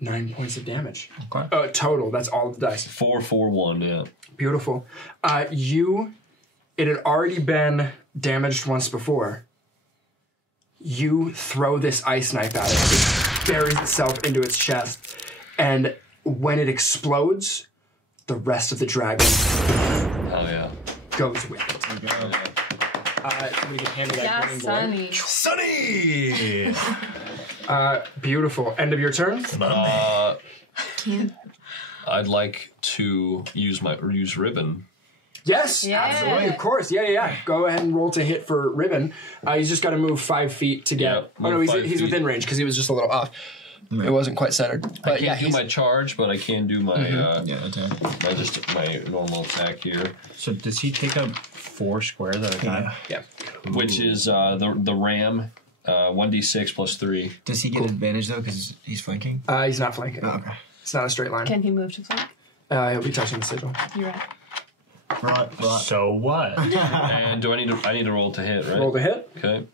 9 points of damage. Okay. Total. That's all of the dice. 4, 4, 1, yeah. Beautiful. It had already been damaged once before. You throw this ice knife at it. It buries itself into its chest. And when it explodes, the rest of the dragon Oh, yeah. goes with it. Somebody can handle that Yeah, burning blow. Sunny. Sunny! Beautiful. End of your turn? Can't. I'd like to use ribbon. Yes, Yeah. absolutely, of course. Yeah. Go ahead and roll to hit for ribbon. He's just got to move 5 feet to get. Yeah, oh no, move he's 5 feet. within range because he was just a little off. It wasn't quite centered. But I can't do my charge, but I can do my attack. my normal attack here, So does he take up 4 square that I got? Yeah. which is the ram, 1d6 plus 3. Does he get advantage though because he's flanking? He's not flanking. Oh, okay. It's not a straight line. Can he move to flank? He'll be touching the sigil. You're right. Right. So what? And do I need to roll to hit, right? Roll the hit. Okay.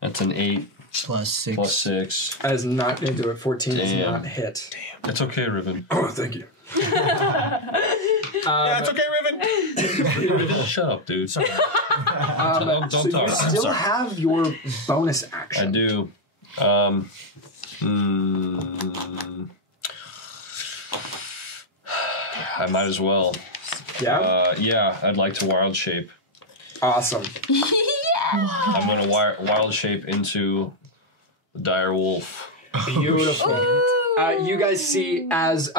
That's an 8 Plus 6. plus 6. That is not going to do it. 14 does Damn. not hit. It's okay, Riven. Oh, thank you. Yeah, it's okay, Riven. Shut up, dude. Don't So talk. you still have your bonus I action. do. I might as well. Yeah? Yeah, I'd like to wild shape. Awesome. I'm going to wild shape into the dire wolf. Beautiful. You guys see as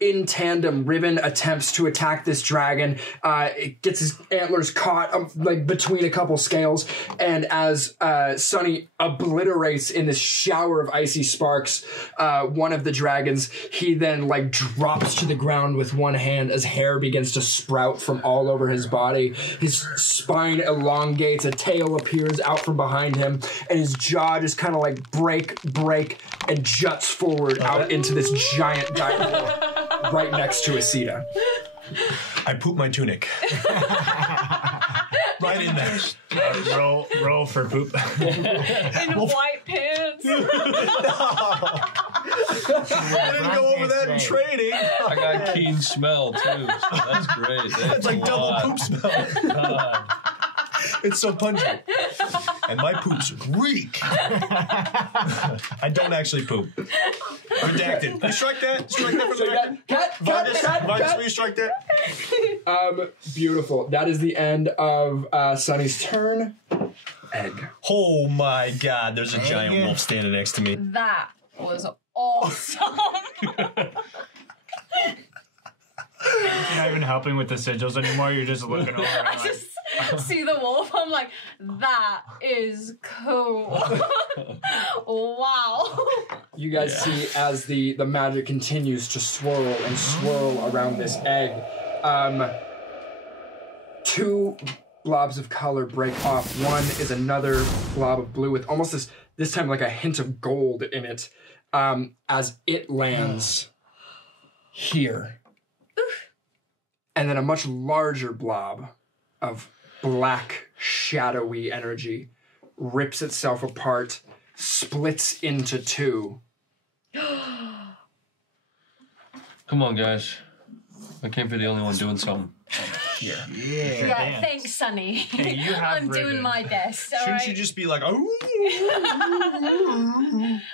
in tandem, Ribbon attempts to attack this dragon. It gets his antlers caught like between a couple scales, and as Sunny obliterates in this shower of icy sparks one of the dragons, he then like drops to the ground with one hand as hair begins to sprout from all over his body. His spine elongates, a tail appears out from behind him, and his jaw just kind of like break, and juts forward out into this giant diamond right next to Asita. I poop my tunic. Right in there. Roll for poop. In white pants. I didn't go over that in training. I got keen smell too. So that's great. That's like double poop smell. God. It's so pungent. And my poops reek. I don't actually poop. Redacted. Can you strike that? Strike that from the Vargas, will you strike that? Beautiful. That is the end of Sunny's turn. Egg. Oh my god, there's a giant wolf standing next to me. That was awesome. You're not even helping with the sigils anymore. You're just looking over. And I just see the wolf. I'm like, that is cool. Wow. You guys see as the magic continues to swirl and swirl around this egg. Two blobs of color break off. One is another blob of blue with almost this time like a hint of gold in it. As it lands here. And then a much larger blob of black, shadowy energy rips itself apart, splits into two. Come on, guys. I can't be the only one doing something. Yeah, thanks, Sunny. Hey, you have I'm doing my best. Shouldn't you just be like, oh?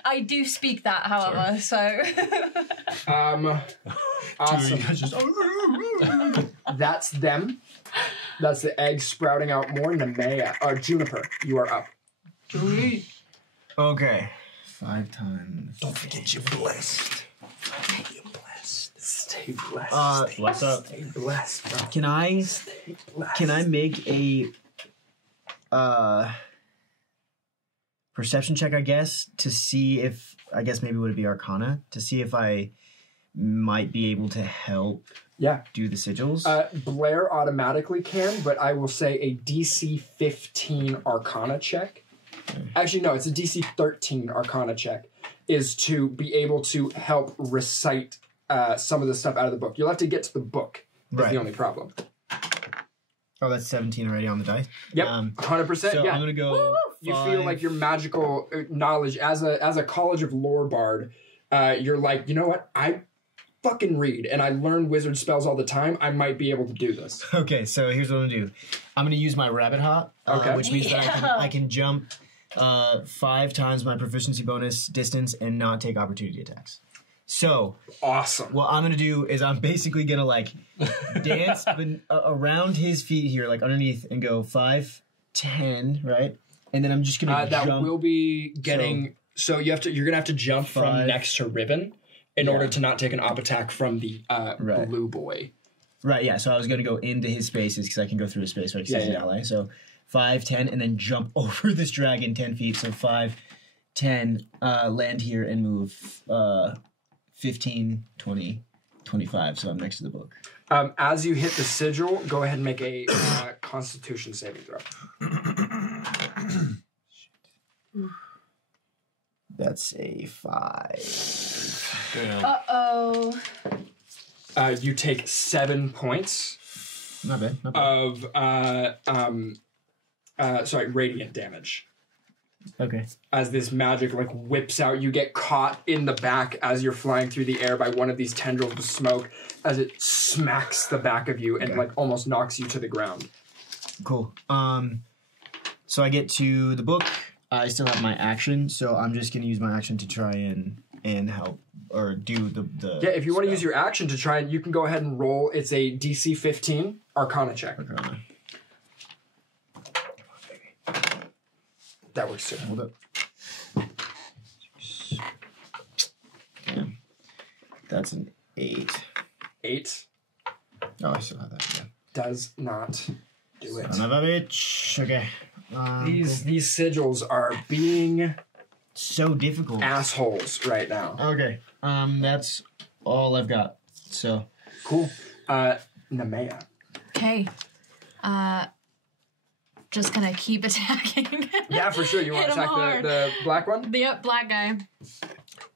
I do speak that, however, so. Awesome. That's them. That's the egg sprouting out more. Nemea, or Juniper, you are up. Okay. 5 times. Don't forget you're blessed. Stay blessed. What's up? Stay blessed, bro. Can I make a perception check, I guess, to see if, I guess maybe would it be Arcana, to see if I might be able to help do the sigils? Blair automatically can, but I will say a DC 15 Arcana check. Actually, no, it's a DC 13 Arcana check, is to be able to help recite some of the stuff out of the book. You'll have to get to the book. That's the only problem. Oh, that's 17 already on the dice? Yep, 100%. So yeah. I'm going to go You feel like your magical knowledge as a College of Lore bard, you're like, you know what? I fucking read and I learn wizard spells all the time. I might be able to do this. Okay, so here's what I'm going to do. I'm going to use my rabbit hop, which means that I can jump 5 times my proficiency bonus distance and not take opportunity attacks. So awesome. What I'm gonna do is I'm basically gonna like dance around his feet here, like underneath, and go 5, 10, right? And then I'm just gonna that jump. will be getting. So you're gonna have to jump from next to Ribbon in order to not take an op attack from the blue boy. Right. Yeah. So I was gonna go into his spaces because I can go through his space, right? Because he's an ally. So 5, 10, and then jump over this dragon 10 feet. So 5, 10, land here and move 15, 20, 25, so I'm next to the book. As you hit the sigil, go ahead and make a Constitution saving throw. That's a 5. Uh-oh. You take 7 points. Not bad. Of radiant damage. Okay. As this magic like whips out, you get caught in the back as you're flying through the air by one of these tendrils of smoke as it smacks the back of you and like almost knocks you to the ground. Cool. So I get to the book. I still have my action, so I'm just going to use my action to try and help or do the Yeah, if you want to use your action to try, you can go ahead and roll. It's a DC 15 Arcana check. Arcana. That works too. Hold up. That's an 8. 8 Oh, I still have that. Yeah. does not do it. Son of a bitch. Okay. These sigils are being so difficult. Assholes right now. Okay. That's all I've got. So cool. Nemea. Okay. Just gonna keep attacking. Yeah, for sure. You want to attack the black one? Yep, black guy.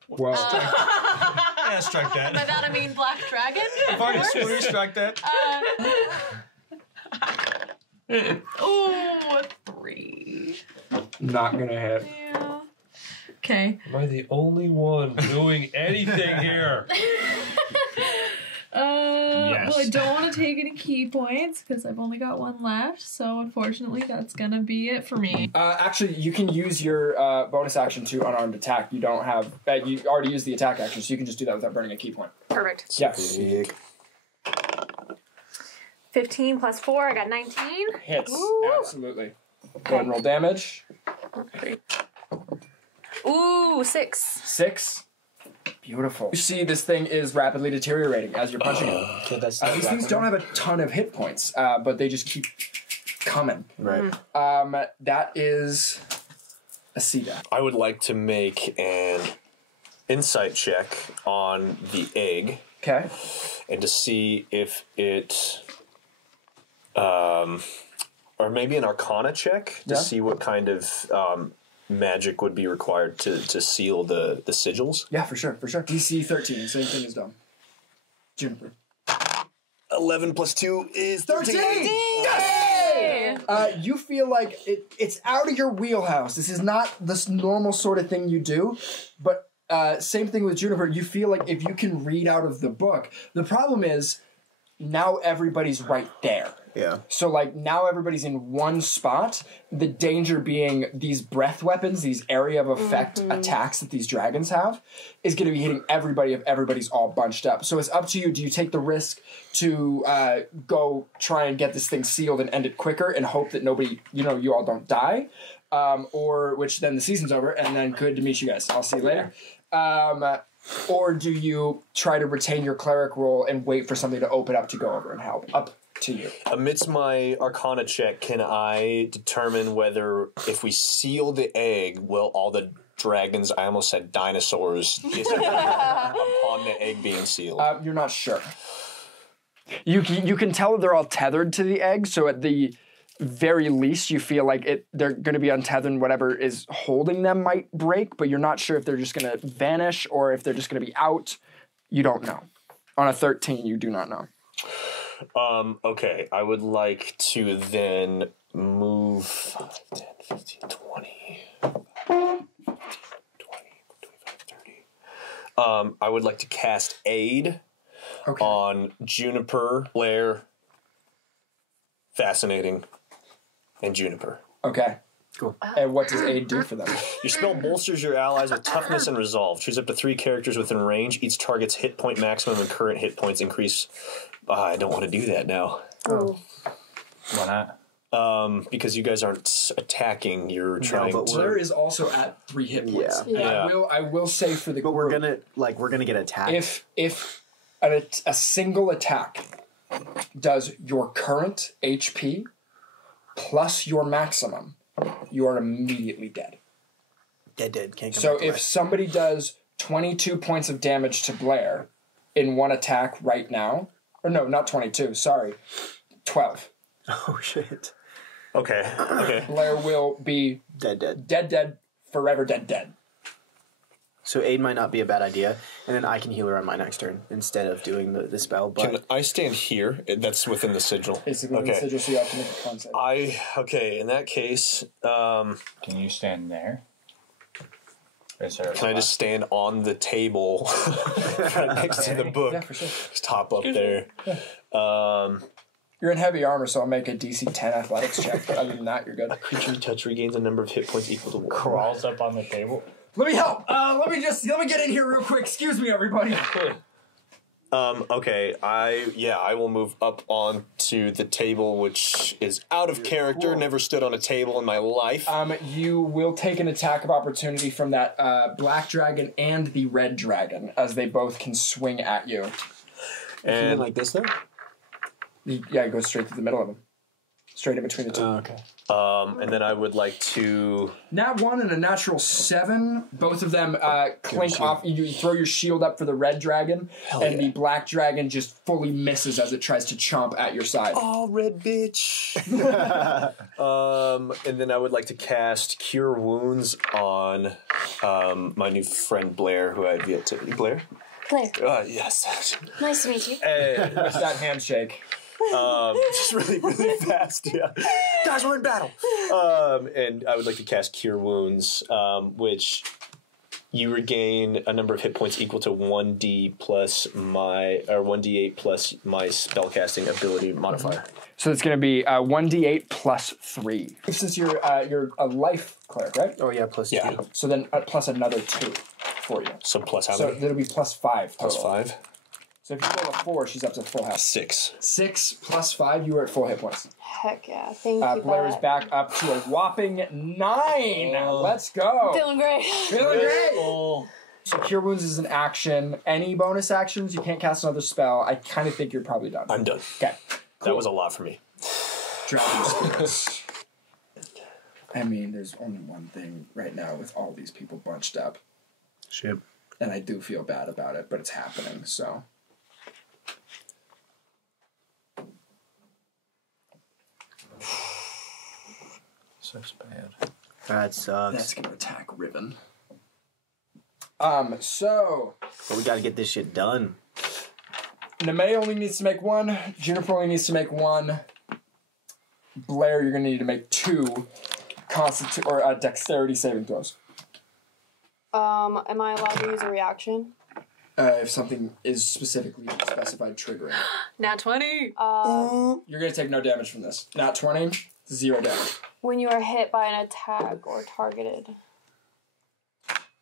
Whoa. Yeah, strike that. By that I mean black dragon. I've already struck that. Ooh, 3. Not gonna hit. Yeah. Okay. Am I the only one doing anything here? Yes. Well, I don't want to take any key points because I've only got one left. So unfortunately, that's gonna be it for me. Actually, you can use your bonus action to unarmed attack. You don't have. You already used the attack action, so you can just do that without burning a key point. Perfect. Yes. 15 plus 4, I got 19. Hits. Ooh. Absolutely. Go ahead and roll damage. Ooh, 6. 6. Beautiful. You see this thing is rapidly deteriorating as you're punching it. Okay, that's These things don't have a ton of hit points, but they just keep coming. Right. That is Acida. I would like to make an insight check on the egg. Okay. And to see if it, or maybe an Arcana check to see what kind of magic would be required to seal the sigils. Yeah, for sure. DC 13, same thing as Dom. Juniper. 11 plus 2 is 13! Yes! You feel like it's out of your wheelhouse. This is not this normal sort of thing you do, but same thing with Juniper. You feel like if you can read out of the book, the problem is now everybody's right there. Yeah. So like now everybody's in one spot. The danger being these breath weapons, these area of effect attacks that these dragons have, is going to be hitting everybody if everybody's all bunched up. So it's up to you. Do you take the risk to go try and get this thing sealed and end it quicker and hope that nobody, you all don't die? Or which then the season's over and then good to meet you guys. I'll see you later. Or do you try to retain your cleric role and wait for something to open up to go over and help? Up to you. Amidst my Arcana check, can I determine whether if we seal the egg, will all the dragons, I almost said dinosaurs, disappear upon the egg being sealed? You're not sure. You can tell that they're all tethered to the egg, so at the very least you feel like they're going to be untethered and whatever is holding them might break, but you're not sure if they're just going to vanish or if they're just going to be out. You don't know. On a 13, you do not know. Okay, I would like to then move 5, 10, 15, 20, 25, 30. I would like to cast Aid on Juniper, Blair, Fascinating, and Juniper. Okay. Cool. And what does Aid do for them? Your spell bolsters your allies with toughness and resolve. Choose up to 3 characters within range. Each target's hit point maximum and current hit points increase. I don't want to do that now. Oh. Why not? Because you guys aren't attacking. You're trying. But Blair is also at 3 hit points. Yeah. I will say for the But group, we're gonna get attacked. If a single attack does your current HP plus your maximum, you are immediately dead. Dead. Can't come So back to if life. somebody does 22 points of damage to Blair in one attack right now, or no, not 22, sorry, 12. Oh shit. Okay. Blair will be dead, forever dead. So aid might not be a bad idea, and then I can heal her on my next turn instead of doing the spell. But Can I stand here? That's within the sigil. Basically, okay. the sigil, so you have to make a con save. In that case, can you stand there? Can I just stand on the table right next to the book? Yeah, for sure. Just hop up there. You're in heavy armor, so I'll make a DC 10 athletics check. But other than that, you're good. A creature you touch regains a number of hit points equal to 1. Crawls up on the table. Let me help. Let me get in here real quick. Excuse me, everybody. Okay, I will move up onto the table, which is out of character. Cool. Never stood on a table in my life. You will take an attack of opportunity from that black dragon and the red dragon, as they both can swing at you. And like this, though? Yeah, go straight to the middle of them. Straight in between the two. Okay. And then I would like to... Nat 1 and a natural 7. Both of them clink off. You throw your shield up for the red dragon, the black dragon just fully misses as it tries to chomp at your side. Oh, red bitch. And then I would like to cast Cure Wounds on my new friend Blair, who I've yet to... Blair? Blair. Yes. Nice to meet you. What's that handshake? Just really, really fast, yeah. Guys, we're in battle. And I would like to cast Cure Wounds, which you regain a number of hit points equal to 1d plus or 1d8 plus my spellcasting ability modifier. So it's going to be 1d8 plus 3. Since you're a life cleric, right? Oh yeah, plus 2. So then plus another 2 for you. So plus how So many? that'll be plus 5 total. Plus 5. So if you roll a 4, she's up to full health. 6. 6 plus 5, you are at full hit points. Heck yeah. Thank you. Blair is back up to a whopping 9. Let's go. Feeling great. Feeling great. So Cure Wounds is an action. Any bonus actions, you can't cast another spell. I kind of think you're probably done. I'm done. Okay. That was a lot for me. Dragon spirits. I mean, there's only one thing right now with all these people bunched up. Shit. And I do feel bad about it, but it's happening, so... Sucks bad. That sucks. That's gonna attack Riven. So... But we gotta get this shit done. Neme only needs to make 1. Juniper only needs to make 1. Blair, you're gonna need to make 2 dexterity saving throws. Am I allowed to use a reaction? If something is specifically specified triggering. Nat 20. You're gonna take no damage from this. Nat 20, 0 damage. When you are hit by an attack or targeted.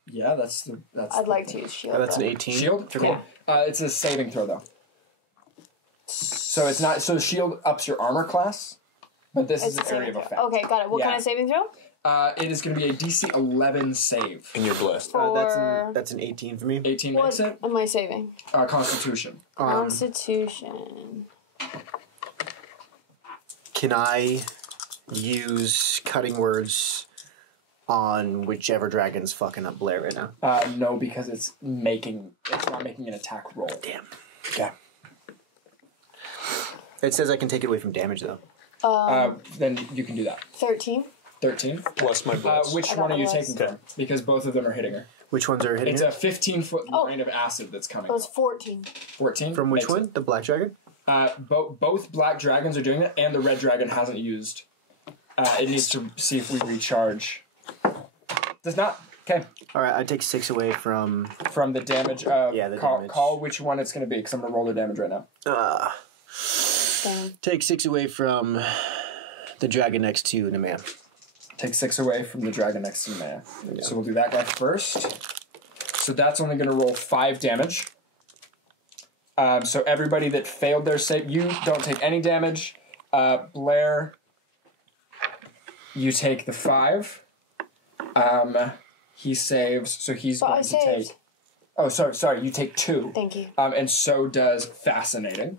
Yeah, that's. I'd like to use shield. That's an 18. Shield? Yeah. It's a saving throw though. So it's not. So shield ups your armor class, but this is It's an a area of saving effect. throw. Okay, got it. What Yeah. kind of saving throw? It is going to be a DC 11 save. And you're blessed. That's an 18 for me. 18 What makes it. am I saving? Constitution. Constitution. Can I use cutting words on whichever dragon's fucking up Blair right now? No, because it's not making an attack roll. Damn. Okay. It says I can take it away from damage though. Then you can do that. 13. 13. Plus my bless. Which I got one are you my taking bless. from? Because both of them are hitting her. Which ones are hitting It's her? a 15-foot line of acid that's coming. It was 14. 14. From which Makes one? it. The black dragon? Both black dragons are doing that, and the red dragon hasn't used. It needs to see if we recharge. Does not. Okay. All right, I take 6 away from the damage. the damage. Call which one it's going to be, because I'm going to roll the damage right now. Take 6 away from the dragon next to Nemea. Take 6 away from the dragon next to Maya. Yeah. So we'll do that guy first. So that's only going to roll 5 damage. So everybody that failed their save, you don't take any damage. Blair, you take the 5. He saves, so he's But going I to saved. take... Oh, sorry, you take 2. Thank you. And so does Fascinating.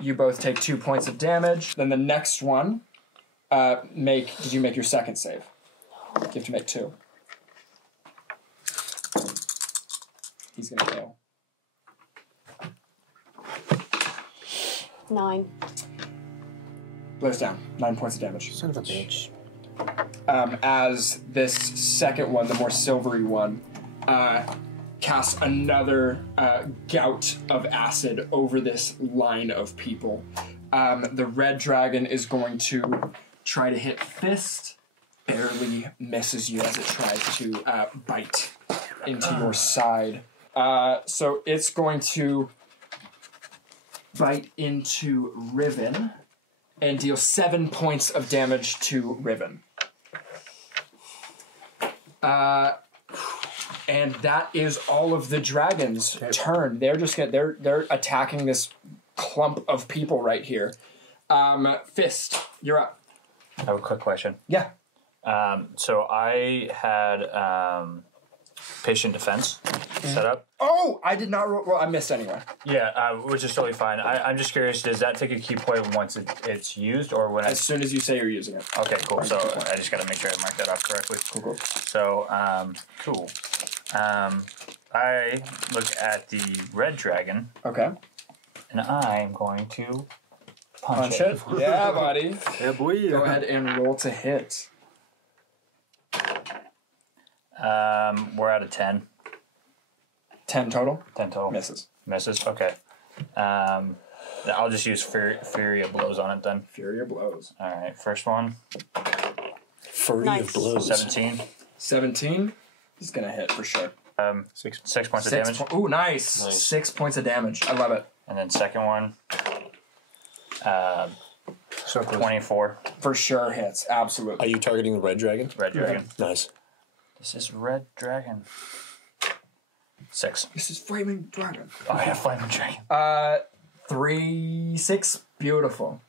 You both take 2 points of damage. Then the next one, did you make your second save? You have to make 2. He's going to fail. 9. Blair's down. 9 points of damage. Son of a bitch. As this second one, the more silvery one, casts another gout of acid over this line of people. The red dragon is going to try to hit Fist. Barely misses you as it tries to bite into your side. So it's going to bite into Riven and deal 7 points of damage to Riven. And that is all of the dragons' turn. They're attacking this clump of people right here. Fist, you're up. I have a quick question. Yeah. So I had patient defense set up. Oh, I did not roll. Well, I missed anyway. Yeah, which is totally fine. I'm just curious, does that take a key point once it's used, or when as soon as you say you're using it? Okay, cool. So I just got to make sure I mark that off correctly. Cool. So, cool. I look at the red dragon. Okay. And I'm going to punch it. Yeah, buddy. Yeah, boy. Go ahead and roll to hit. We're at a 10. 10 total? 10 total. Misses. Okay. I'll just use Fury of Blows on it then. Fury of Blows. All right, first one. Fury of Blows. 17. 17? He's going to hit for sure. 6 points of damage. Ooh, nice. 6 points of damage. I love it. And then second one. 24. For sure hits. Absolutely. Are you targeting the red dragon? Red dragon. Nice. This is red dragon. 6. This is flaming dragon. Oh, yeah, flaming dragon. 3, 6. Beautiful.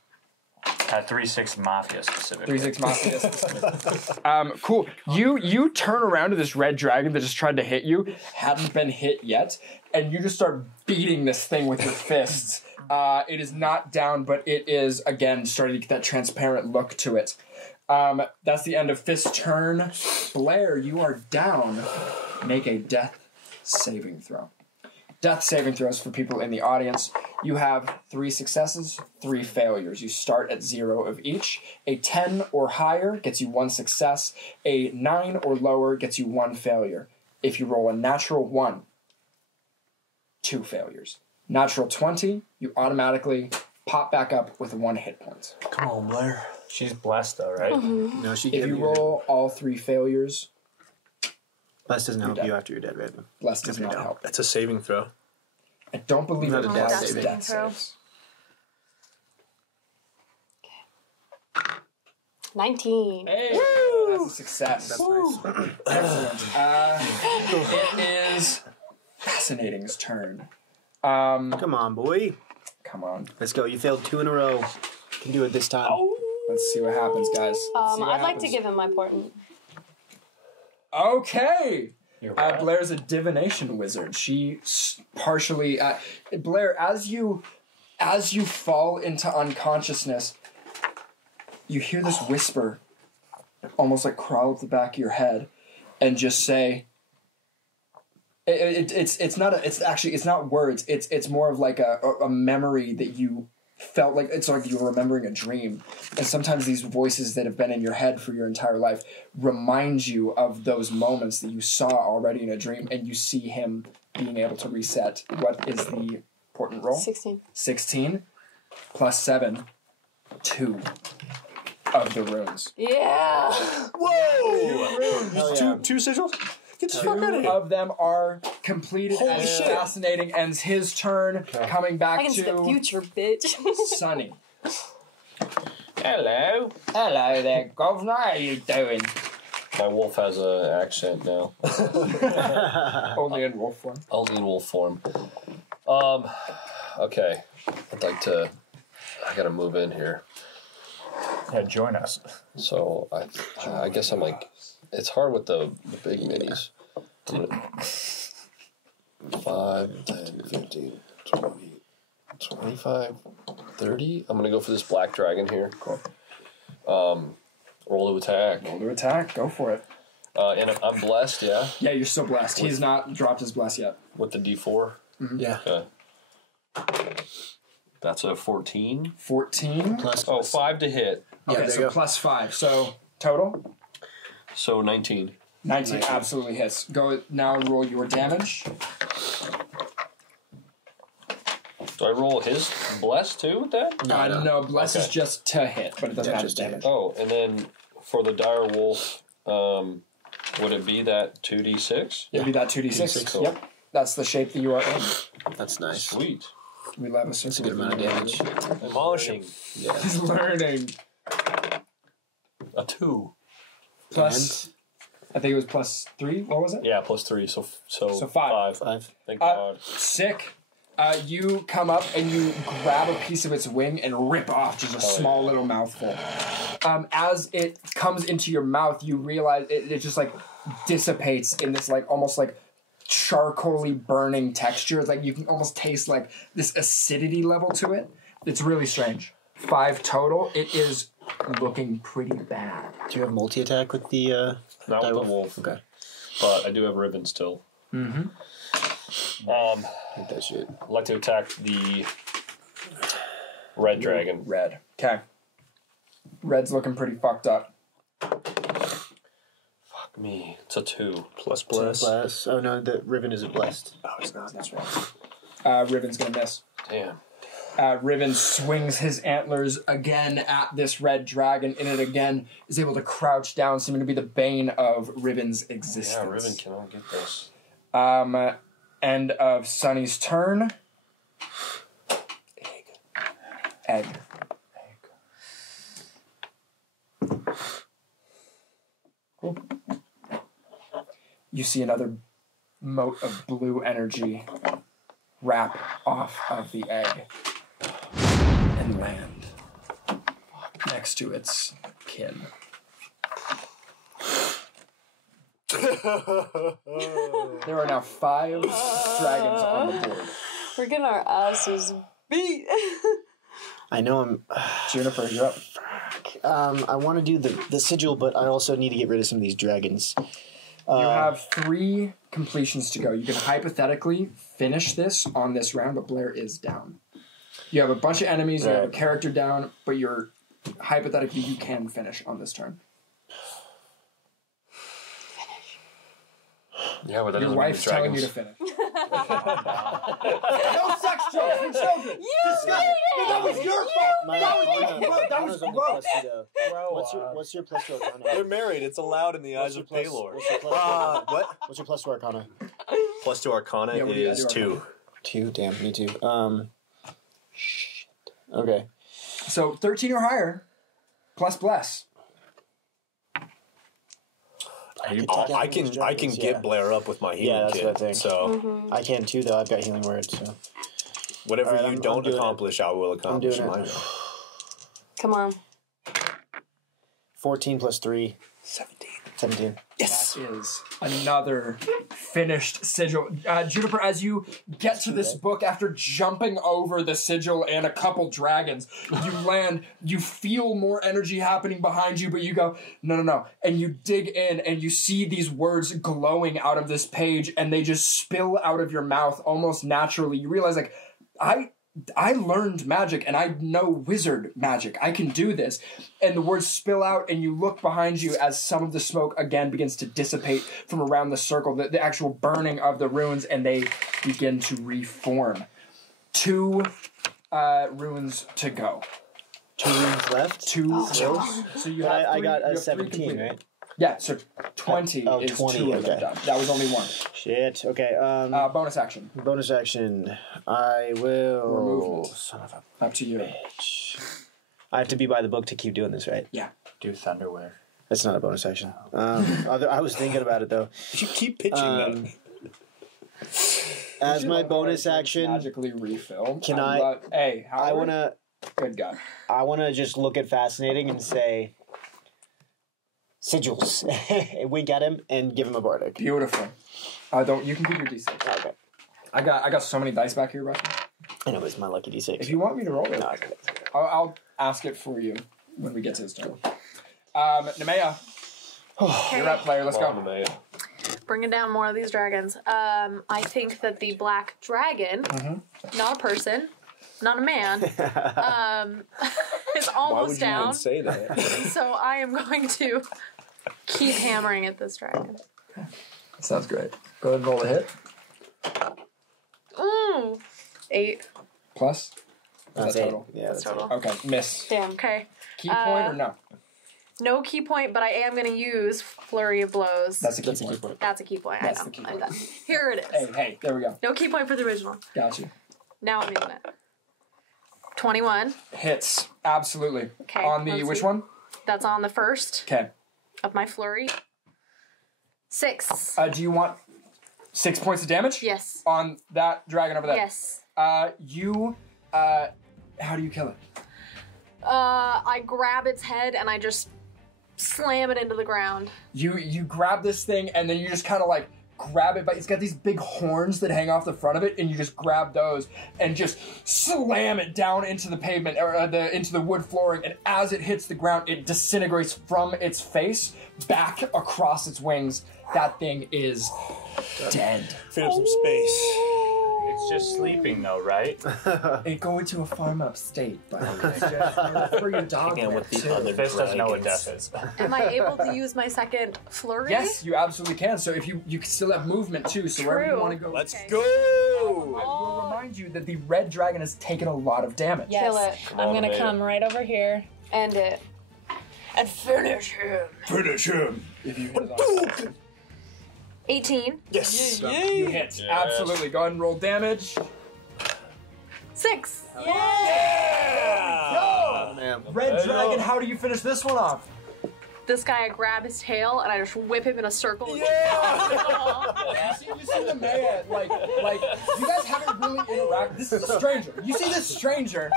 3-6 Mafia specifically. 3-6 Mafia specifically. Cool. You turn around to this red dragon that just tried to hit you, hadn't been hit yet, and you just start beating this thing with your fists. It is not down, but it is, again, starting to get that transparent look to it. That's the end of Fist's turn. Blair, you are down. Make a death saving throw. Death saving throws for people in the audience. You have 3 successes, 3 failures. You start at 0 of each. A 10 or higher gets you 1 success. A 9 or lower gets you 1 failure. If you roll a natural 1, 2 failures. Natural 20, you automatically pop back up with 1 hit point. Come on, Blair. She's blessed though, right? Mm-hmm. No, she. If you roll all 3 failures, Bless doesn't help you after you're dead, right? Bless does not help. That's a saving throw. I don't believe Not it a was death saving death throw. saves. 19. Hey, that's a success. That's nice. Excellent. It is Fascinating's turn. Come on, boy. Come on. Let's go. You failed 2 in a row. You can do it this time. Let's see what happens, guys. Let's see what I'd like to happens. give him my portent. Okay. Blair's a divination wizard. She partially... Blair, as you fall into unconsciousness, you hear this whisper almost like crawl up the back of your head and just say... It's not words. It's more of like a memory that you felt like it's like you were remembering a dream. And sometimes these voices that have been in your head for your entire life remind you of those moments that you saw already in a dream, and you see him being able to reset. What is the important roll? 16. 16 plus 7, 2 of the runes. Yeah. Whoa! Two sigils? Get the fuck out of 2 here. of them are completed. Holy as shit. Fascinating ends his turn. Coming back I can see the to future, bitch. Sunny. Hello. Hello there, governor. How you doing? My wolf has an accent now. Only in wolf form. Only in wolf form. Okay. I'd like to... I gotta move in here. Yeah, join us. So, I guess I'm like... It's hard with the big minis. 5, 10, 15, 20, 25, 30. I'm gonna go for this black dragon here. Cool. Roll to attack. Roll to attack. Go for it. And I'm blessed, yeah? Yeah, you're still blessed. He's not dropped his bless yet. With the D4? Mm-hmm. Yeah. Okay. That's a 14. 14. Plus. 5 to hit. Okay, there so you go. plus 5. So total? So 19. 19 absolutely hits. Go now and roll your damage. Do I roll his bless too with that? No, bless is just to hit, but it doesn't have just damage. Oh, and then for the dire wolf, would it be that 2d6? It'd be that 2d6. Cool. Yep. That's the shape that you are in. That's nice. Sweet. We love a circle. That's a good amount of damage. Demolishing. Yeah. He's learning. A 2. Plus I think it was +3. What was it? Yeah, +3. So 5. 5. Thank God. Sick. You come up and you grab a piece of its wing and rip off just a small little mouthful. As it comes into your mouth, you realize it just like dissipates in this like almost like charcoaly burning texture. It's like you can almost taste like this acidity level to it. It's really strange. 5 total. It is looking pretty bad. Do you have multi-attack with the Not with the wolf. Okay. But I do have Riven still. Mm-hmm. Hit that shit. I'd like to attack the red dragon. Red. Okay. Red's looking pretty fucked up. Fuck me. It's a 2. Plus bless. Oh no, the Riven isn't blessed. Oh, it's not. That's right. Riven's gonna miss. Damn. Riven swings his antlers again at this red dragon, and it again is able to crouch down, seeming to be the bane of Riven's existence. Yeah, Riven cannot get this. End of Sunny's turn. Egg. Cool. You see another mote of blue energy wrap off of the egg and land next to its kin. There are now 5 dragons on the board. We're getting our asses beat. I know I'm... Juniper, you're up. I want to do the sigil, but I also need to get rid of some of these dragons. You have 3 completions to go. You can hypothetically finish this on this round, but Blair is down. You have a bunch of enemies, you have a character down, but you're hypothetically you can finish on this turn. Yeah, but that Your doesn't wife's mean telling you to finish. No sex jokes for children. That was your fault. That was What's your plus to Arcana? They're married. It's allowed in the eyes of Paylor. What? What's your plus to Arcana? Plus to Arcana is 2. 2. Damn, me too. Shit. Okay. So 13 or higher, plus bless. I can get Blair up with my healing kit. What I think. So I can too, though. I've got healing words. So whatever you don't accomplish, I will accomplish. I'm doing it. Come on. 14 plus 3. 17. Yes. That is another finished sigil. Juniper, as you get to this book after jumping over the sigil and a couple dragons, you land, you feel more energy happening behind you, but you go, no. And you dig in and you see these words glowing out of this page and they just spill out of your mouth almost naturally. You realize, like, I learned magic and I know wizard magic. I can do this. And the words spill out and you look behind you as some of the smoke again begins to dissipate from around the circle, the actual burning of the runes, and they begin to reform. 2 runes to go. 2 runes left? 2 So you have I got a 17, right? Yeah, so 20 is 20, 2 of them done. That was only 1. Shit, okay. Bonus action. Bonus action. I will... Movement. Son of a Up to you. bitch. I have to be by the book to keep doing this, right? Yeah. Do Thunderwear. That's not a bonus action. I was thinking about it, though. You keep pitching that. As my bonus action... Magically refill. Can I... Hey, Howard. I want to... Good God. I want to just look at Fascinating and say... Sigils. Wink at him and give him a bardic. Beautiful. You can keep your d6. Okay. I got so many dice back here, Russell. I know it's my lucky d6. If you want me to roll it, No, I'll ask it for you when we get to his turn. Nemea. You're up, player. Let's go. Nemea. Bringing down more of these dragons. I think that the black dragon, not a person, not a man, is almost down. Why would you even say that? So I am going to keep hammering at this dragon. Sounds great. Go ahead and roll a hit. 8. Plus? That's total. Yeah, that's total. Okay, miss. Damn, okay. Key point or no? No key point, but I am going to use Flurry of Blows. That's a key point. That's a key point. That's I know. the key point. Here it is. Hey, there we go. No key point for the original. Got you. Now I'm using it. 21. Hits. Absolutely. Okay. On the, which one? That's on the first Okay. of my flurry. 6. Do you want 6 points of damage? Yes. On that dragon over there? Yes. How do you kill it? I grab its head and I just slam it into the ground. You grab this thing and then you just kind of like grab it, but it's got these big horns that hang off the front of it, and you just grab those and just slam it down into the pavement or into the wood flooring. And as it hits the ground, it disintegrates from its face back across its wings. That thing is dead. Fill some space. It's just sleeping though, right? It going to a farm upstate, buddy. It's just for your dog. Fist doesn't know what death is. Am I able to use my second flurry? Yes, you absolutely can. So if you can still have movement too, so wherever you want to go. Let's go! I will remind you that the red dragon has taken a lot of damage. Yes. Kill it. I'm gonna come right over here. End it. And finish him. Finish him. If you hit his arm. 18. Yes. You hit. Absolutely. Go ahead and roll damage. 6. Yeah! Man. Red dragon, how do you finish this one off? This guy, I grab his tail and I just whip him in a circle. Yeah! you see the man, like, you guys haven't really interacted. This is a stranger. You see this stranger,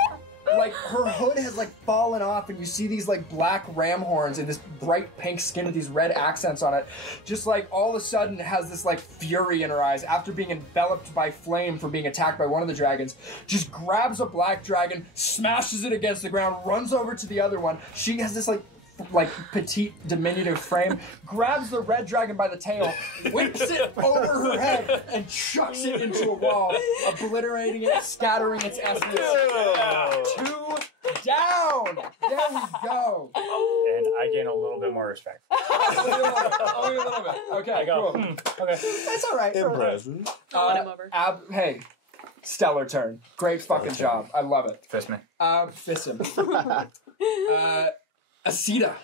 like, her hood has, like, fallen off, and you see these, like, black ram horns and this bright pink skin with these red accents on it. Just, like, all of a sudden has this, like, fury in her eyes after being enveloped by flame from being attacked by one of the dragons. Just grabs a black dragon, smashes it against the ground, runs over to the other one. She has this, like petite diminutive frame, grabs the red dragon by the tail, whips it over her head, and chucks it into a wall, obliterating it, scattering its essence. 2 down! There we go. And I gain a little bit more respect. Only a little bit. Okay, I go, cool. okay. That's all right. Impressive. Win him over. Hey, stellar turn. Great fucking job. I love it. Fist me. Fist him. Asita.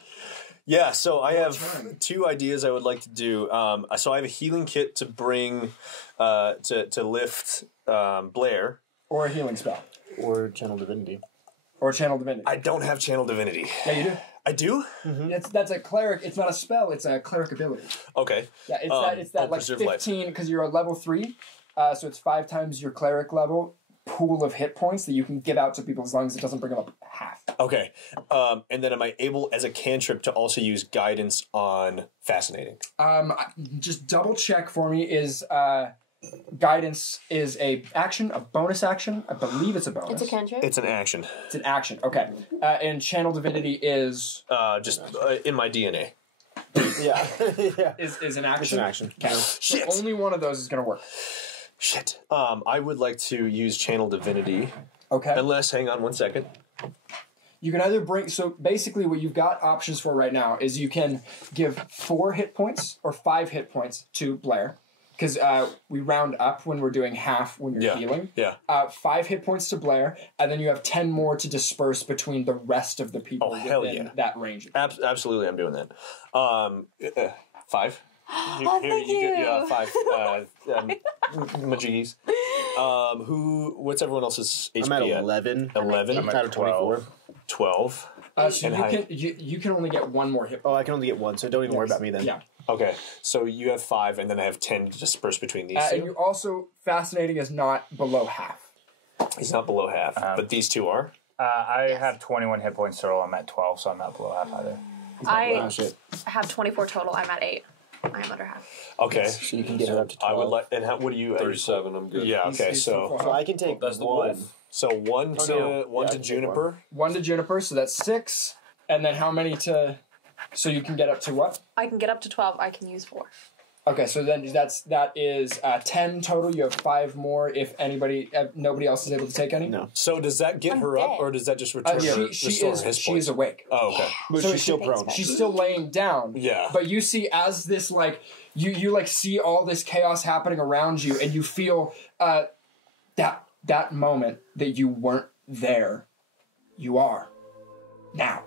Yeah, so I have 2 ideas I would like to do. So I have a healing kit to bring, to lift Blair. Or a healing spell. Or Channel Divinity. Or Channel Divinity. I don't have Channel Divinity. Yeah, you do. I do? Mm-hmm. That's a cleric. It's not a spell. It's a cleric ability. Okay. Yeah, it's that like 15 because you're a level 3, so it's 5 times your cleric level pool of hit points that you can give out to people as long as it doesn't bring them up half. Okay. And then am I able, as a cantrip, to also use guidance on fascinating? Just double check for me. Is guidance is a action, a bonus action? I believe it's a bonus. It's a cantrip? It's an action. It's an action. Okay. And channel divinity is just in my DNA. Yeah. Is an action. It's an action. Okay. Shit. So only one of those is going to work. Shit. I would like to use Channel Divinity. Okay. Unless, hang on one second. You can either bring, so basically what you've got options for right now is you can give 4 hit points or 5 hit points to Blair. Because we round up when we're doing half when you're healing. Yeah. 5 hit points to Blair, and then you have 10 more to disperse between the rest of the people within that range. Absolutely, I'm doing that. 5. Thank you. 5 majiggies. What's everyone else's HP? I'm at 11. 11. I'm at 24. 12. So you can only get 1 more hit point. Oh, I can only get 1, so don't even worry about me then. Yeah. Okay, so you have 5, and then I have 10 to disperse between these two. And you also, fascinating is not below half. He's not below half, but these 2 are. I have 21 hit points total. I'm at 12, so I'm not below half either. I have 24 total. I'm at 8. I am under half. Okay. So you can get her up to 12. I would like. And what do you? 37. I'm good. Yeah. Okay. So I can take that's the 1. wolf. So 1 to Juniper. 1 to Juniper, so that's 6. And then how many to? So you can get up to what? I can get up to 12. I can use 4. Okay, so then that is 10 total. You have 5 more if nobody else is able to take any. No. So does that get her up, or does that just return her? She is awake. Oh, okay. But so she's still prone. She's still laying down. Yeah. But you see, as this you like see all this chaos happening around you, and you feel that moment that you weren't there, you are now.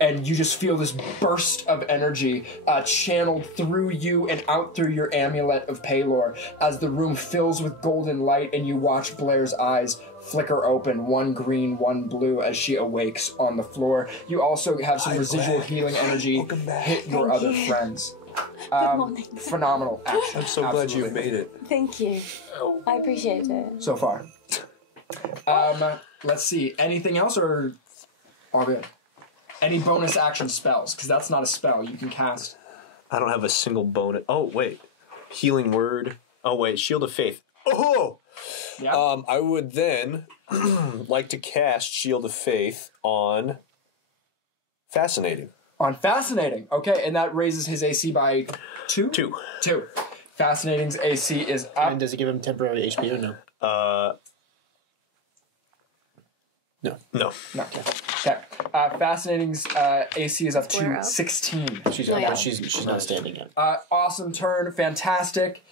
And you just feel this burst of energy channeled through you and out through your amulet of Paylor as the room fills with golden light, and you watch Blair's eyes flicker open, 1 green, 1 blue, as she awakes on the floor. You also have some residual healing energy hit your other friends. Good morning. Phenomenal action. I'm so glad you made it. Thank you. I appreciate it. So far. Let's see. Anything else or all good? Any bonus action spells? Because that's not a spell you can cast. I don't have a single bonus. Oh, wait. Healing word. Oh, wait. Shield of Faith. Oh! Yeah. I would then like to cast Shield of Faith on Fascinating. On Fascinating. Okay, and that raises his AC by 2? 2. Fascinating's AC is up. And does it give him temporary HP or no? No. Not yet. Okay. Fascinating's AC is up to 16. She's not standing yet. Awesome turn. Fantastic.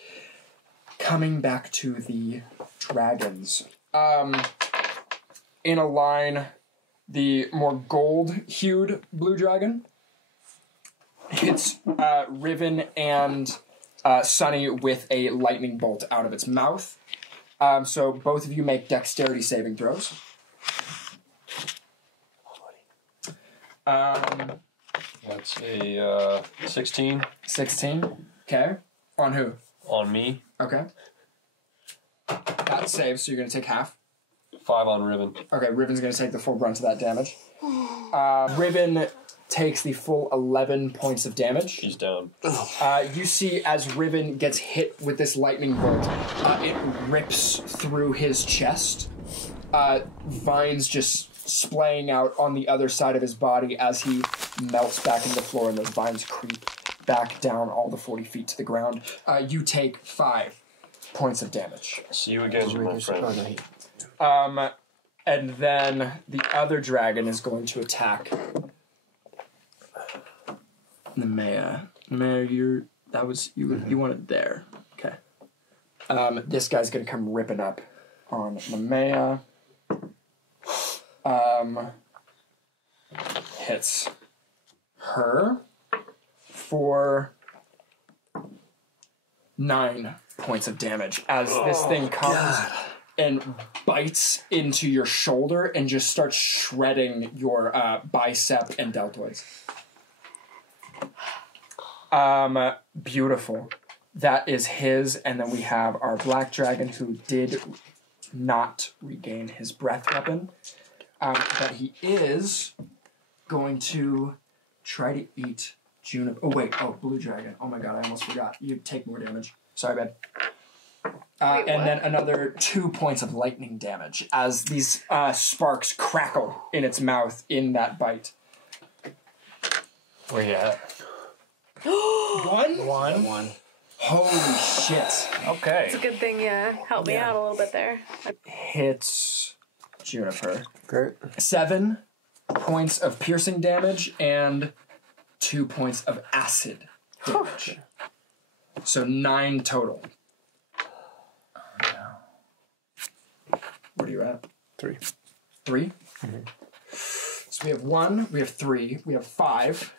Coming back to the dragons. In a line, the more gold-hued blue dragon hits Riven and Sunny with a lightning bolt out of its mouth. So both of you make dexterity saving throws. That's a 16. 16. Okay. On who? On me. Okay. That saves, so you're going to take half. 5 on Riven. Okay, Riven's going to take the full brunt of that damage. Riven takes the full 11 points of damage. She's down. You see as Riven gets hit with this lightning bolt, it rips through his chest. Vines just splaying out on the other side of his body as he melts back into the floor, and those vines creep back down all the 40 feet to the ground. You take 5 points of damage. See you again, my friend. And then the other dragon is going to attack Nemea. Nemea, you wanted there. Okay. This guy's gonna come ripping up on Nemea. Hits her for 9 points of damage as this thing comes and bites into your shoulder and just starts shredding your bicep and deltoids. Beautiful. That is his, and then we have our black dragon who did not regain his breath weapon. But he is going to try to eat Juniper. Oh, wait. Oh, blue dragon. Oh, my God. I almost forgot. You take more damage. Sorry, babe. And then another 2 points of lightning damage as these sparks crackle in its mouth in that bite. Where you at? One. Holy shit. Okay. It's a good thing you helped me out a little bit there. Hits Juniper. Great. 7 points of piercing damage and 2 points of acid damage. So 9 total. What are you at? 3. 3? Mm-hmm. So we have 1, we have 3, we have 5.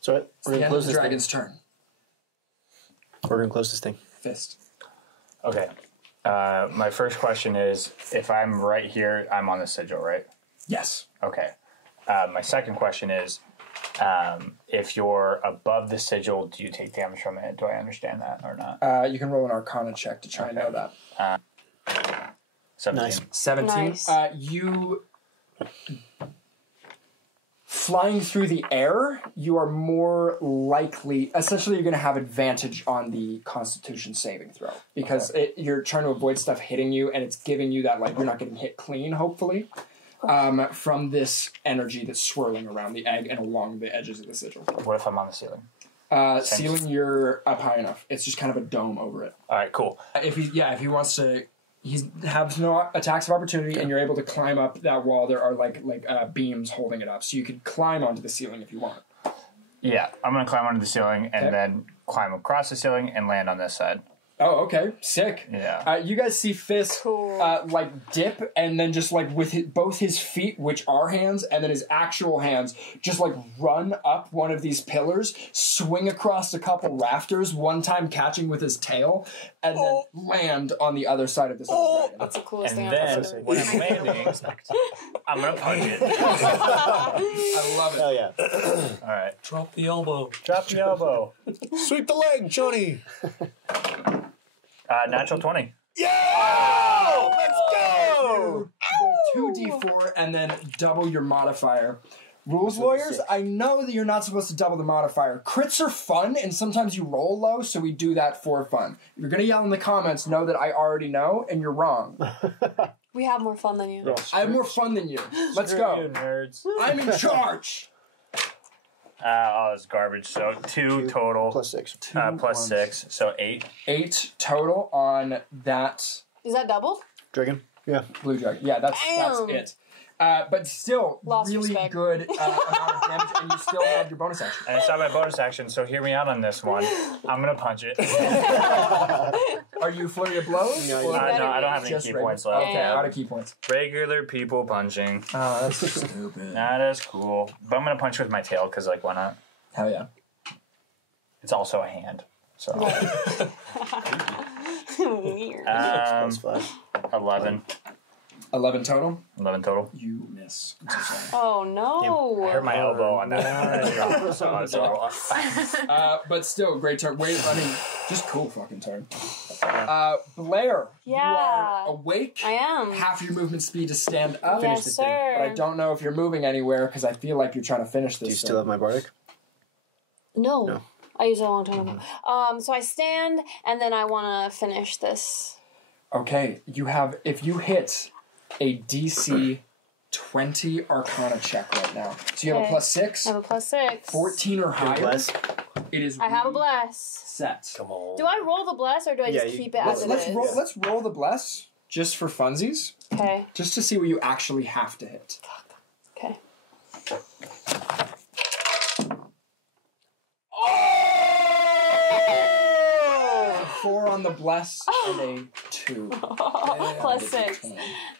So we're It's gonna the end close of the this dragon's thing. turn. We're gonna close this thing. Fist. Okay. My first question is, if I'm right here, I'm on the sigil, right? Yes. Okay. My second question is, if you're above the sigil, do you take damage from it? Do I understand that or not? You can roll an Arcana check to try and know that. 17. Nice. 17. Nice. You flying through the air, you are more likely. Essentially, you're going to have advantage on the Constitution saving throw because you're trying to avoid stuff hitting you, and it's giving you that you're not getting hit clean. Hopefully, from this energy that's swirling around the egg and along the edges of the sigil. What if I'm on the ceiling? Ceiling, you're up high enough. It's just kind of a dome over it. All right, cool. If he wants to, he has no attacks of opportunity, and you're able to climb up that wall. There are beams holding it up, so you could climb onto the ceiling if you want. Yeah, I'm going to climb onto the ceiling and then climb across the ceiling and land on this side. Oh, okay. Sick. Yeah. You guys see Fisk like dip and then just like with both his feet, which are hands, and then his actual hands, just like run up one of these pillars, swing across a couple rafters, one time catching with his tail, and then land on the other side of this other dragon. That's the coolest thing And I've then ever seen. when I'm landing, I'm gonna punch it. I love it. Oh yeah. All right. Drop the elbow. Drop the elbow. Sweep the leg, Johnny. Natural 20. Yeah! Let's go! Roll 2d4 and then double your modifier. Rules lawyers, I know that you're not supposed to double the modifier. Crits are fun, and sometimes you roll low, so we do that for fun. If you're going to yell in the comments, know that I already know, and you're wrong. We have more fun than you. I have more fun than you. Let's go. You nerds. I'm in charge. It's garbage. So 2 total. Plus 6. Plus 6. So 8. 8 total on that Is that double? Dragon. Yeah. blue dragon. Yeah, that's it. But still, Lost really respect. good amount of damage, and you still have your bonus action. And it's not my bonus action, so hear me out on this one. I'm gonna punch it. Are you flurry of blows? No, I don't have any Just key regular? points left. Okay, out of key points. Regular people punching. Oh, that's stupid. That is cool. But I'm gonna punch with my tail, because, like, why not? Hell yeah. It's also a hand. So. Weird. Plus 5. 11. 11 total? 11 total. You miss. I'm so sorry. Oh no. I hurt my elbow on that. But still, great turn. Wait, I mean, just cool fucking turn. Blair, you are awake. I am. Half your movement speed to stand up. Yes, sir. But I don't know if you're moving anywhere because I feel like you're trying to finish this. Do you still have my bardic? No. I used it a long time ago. So I stand, and then I want to finish this. Okay, you have, if you hit a DC 20 Arcana check right now. So you have a Okay. plus 6? I have a plus 6. 14 or higher. Bless. It is I have a really bless. set. Come on. Do I roll the bless, or do I just keep it as it is? Let's roll the bless just for funsies. Okay. Just to see what you actually have to hit. Okay. A 4 on the bless and a 2. Plus 6.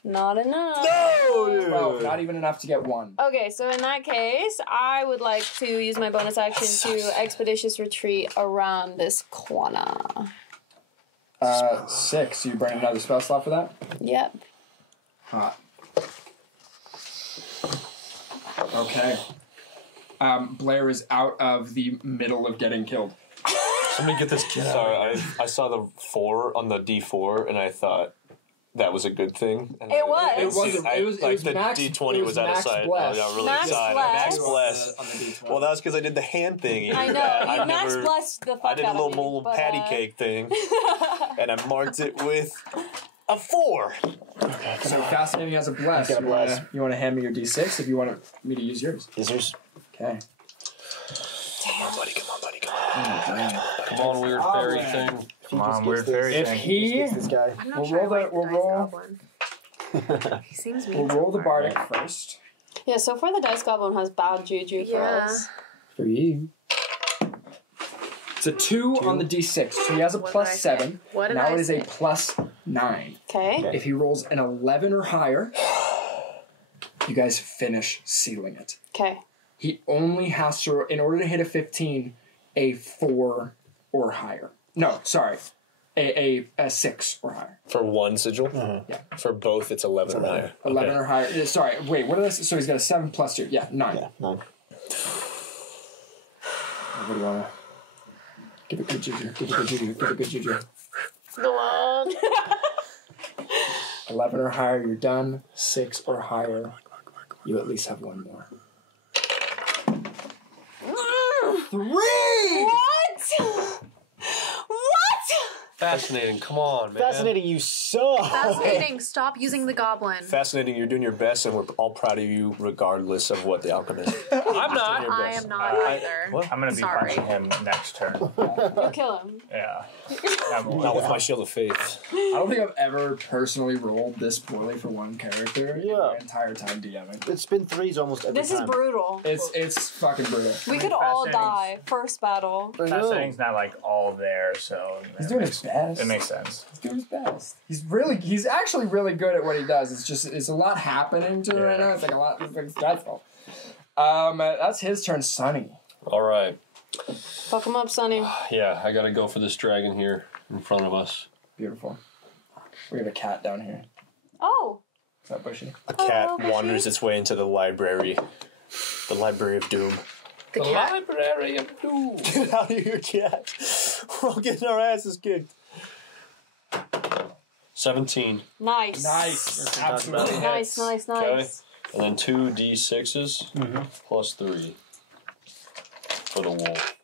Not enough. No! 12, not even enough to get 1. Okay, so in that case, I would like to use my bonus action to expeditious retreat around this corner. 6. So you burn another spell slot for that? Yep. Hot. Okay. Blair is out of the middle of getting killed. Somebody get this kid out. Sorry, I saw the 4 on the D4, and I thought that was a good thing. And It was. It wasn't. It was the max, D20 it was out of max sight. bless. I got really Max excited. bless. Max bless. On the D20. Well, that was because I did the hand thing. I know. You max blessed the fuck I did a out of little me, but, patty cake thing, and I marked it with a 4. So Fascinating has a bless. Got a bless. You want to hand me your D6 if you want me to use yours. Scissors. Okay. Come on, buddy. Come on, buddy. Come on. Come on, weird fairy thing. Come on, weird fairy If thing. he, This guy. I'm not we'll sure roll I the like we'll dice roll goblin. He seems mean. we'll roll the somewhere. bardic first Yeah, so far the dice goblin has bad juju for us. for you. It's a 2 on the D6, so he has a What plus did I say? 7. What did Now I it is say? a plus 9. Okay. If he rolls an 11 or higher, you guys finish sealing it. Okay. He only has to, in order to hit a 15, a 4 or higher. No, sorry, a 6 or higher. For one sigil? Yeah. For both, it's 11 or higher. 11 or higher. Sorry, wait, what is this? So he's got a 7 plus 2. Yeah, 9. Yeah, 9. What do you want to... Give it good juju. Give it good juju. Give it good juju. Go on. 11 or higher, you're done. 6 or higher, you at least have 1 more. 3! What? Fascinating. Come on, man. Fascinating, you suck. Fascinating. Stop using the goblin. Fascinating, you're doing your best, and we're all proud of you, regardless of what the outcome is. I'm not. I am not either. I'm going to be Sorry. punching him next turn. You'll kill him. Yeah. Not with my shield of faith. I don't think I've ever personally rolled this poorly for one character in Yeah. my entire time DMing. It's been 3s almost every This time. is brutal. It's fucking brutal. We could all Fascinating. die. First battle. I know. Fascinating's not, like, all there, so... He's doing his best. It makes sense. Do his best. He's actually really good at what he does. It's a lot happening to him right now. It's like stressful. That's his turn, Sonny. All right. Fuck him up, Sonny. Yeah, I gotta go for this dragon here in front of us. Beautiful. We have a cat down here. Oh. Is that bushy? A cat wanders its way into the library. The library of doom. The library of doom. Get out of here, cat. We're all getting our asses kicked. 17. Nice. Absolutely. Nice. Okay. And then 2 D6s plus 3 for the wolf.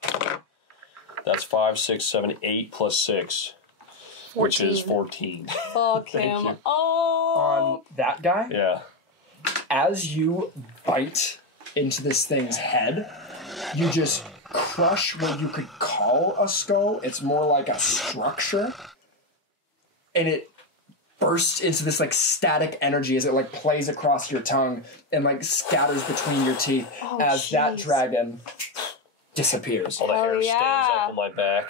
That's 5, 6, 7, 8 plus 6. 14. Which is 14. Fuck Thank him. you. Oh. On that guy, Yeah. as you bite into this thing's head, you just crush what you could call a skull. It's more like a structure. And it bursts into this like static energy as it like plays across your tongue and like scatters between your teeth as that dragon disappears. All the hair stands up on my back.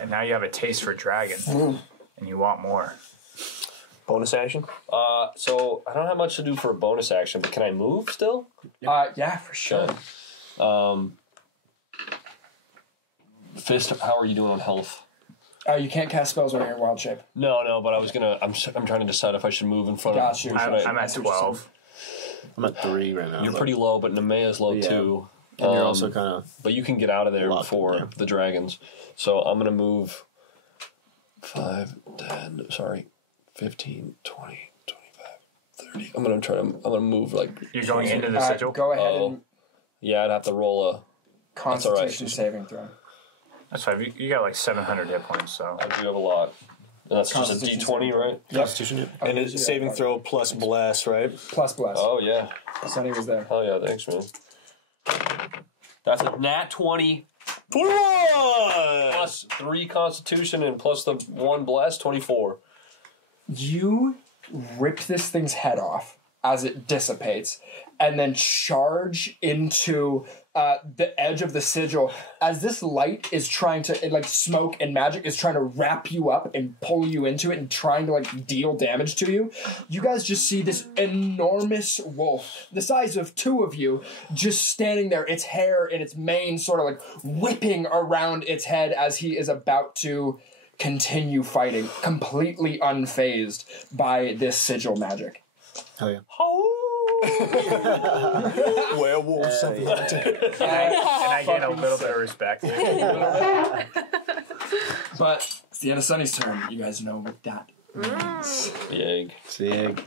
And now you have a taste for dragon. And you want more. Bonus action? So I don't have much to do for a bonus action, but can I move still? Yeah, for sure. Fist, how are you doing on health? You can't cast spells when you're in wild shape. No, but I was gonna. I'm trying to decide if I should move in front of. you. I'm at 12. I'm at 3 right now. You're pretty low, but Nemea's low too. And you're also kind of. But you can get out of there before the dragons. So I'm gonna move 5, 10, 15, 20, 25, 30. I'm gonna move like. You're going into the sigil? Go ahead and. Yeah, I'd have to roll a Constitution saving throw. That's fine. You got like 700 hit points, so. I do have a lot. And that's just a D20, right? Yep. Constitution. And it's saving throw plus bless, right? Plus bless. Oh, yeah. Sonny was there. Oh, yeah, thanks, man. That's a nat 20. 21! Plus 3 Constitution and plus the 1 bless, 24. You rip this thing's head off as it dissipates, and then charge into the edge of the sigil as this light is trying to, like smoke and magic is trying to wrap you up and pull you into it and trying to like deal damage to you. You guys just see this enormous wolf, the size of 2 of you, just standing there, its hair and its mane sort of like whipping around its head as he is about to continue fighting, completely unfazed by this sigil magic. Hell yeah. Werewolf, something like that. And I gain a little bit of respect. But it's the end of Sunny's turn. You guys know what that means. The egg. It's the egg.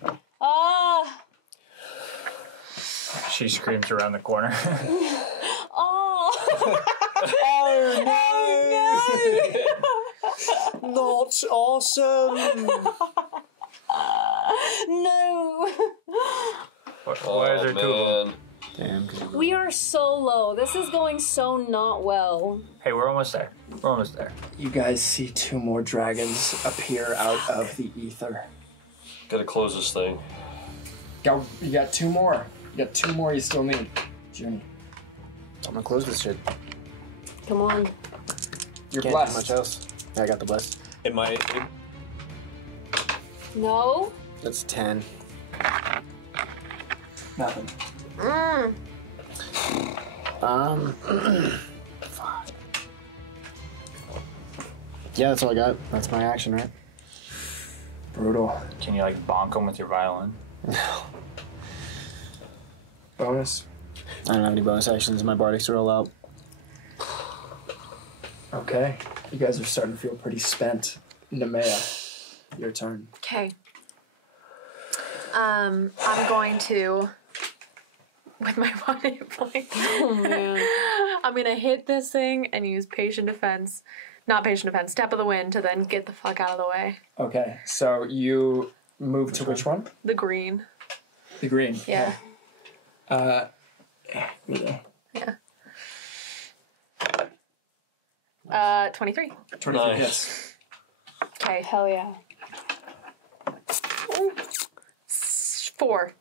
She screams around the corner. Not awesome. No. Why is there 2 of them? Damn. We are so low. This is going so not well. Hey, we're almost there. We're almost there. You guys see 2 more dragons appear out of the ether. Gotta close this thing. You got 2 more. You got 2 more you still need. Junie. I'm gonna close this shit. Come on. You're Can't blessed. do much else. Yeah, I got the bless. No. That's 10. Nothing. Yeah, that's all I got. That's my action, right? Brutal. Can you like bonk them with your violin? Bonus. I don't have any bonus actions in my bardic to roll out. Okay. You guys are starting to feel pretty spent. Nemea, your turn. Okay. I'm going to, with my 1 hit point, I'm going to hit this thing and use patient defense. Not patient defense, step of the wind to then get the fuck out of the way. Okay, so you move to which one? The green. The green. Yeah. Yeah. 23. 23 hits. Okay, hell yeah. 4.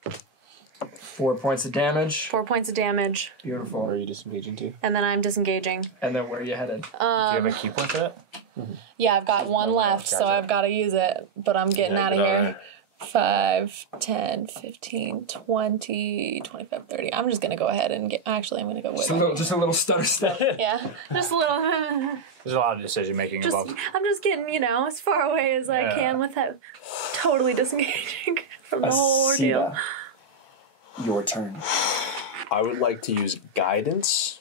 4 points of damage. 4 points of damage. Beautiful. Where are you disengaging to? And then I'm disengaging. And then where are you headed? Do you have a key point for that? Yeah, I've got one left, so I've got to use it. But I'm getting out of here. 5, 10, 15, 20, 25, 30. I'm just going to go ahead and get... Actually, I'm going to go with just a little stutter step. Yeah, just a little... There's a lot of decision making involved. I'm just getting, as far away as I can without totally disengaging from the whole ordeal. Your turn. I would like to use guidance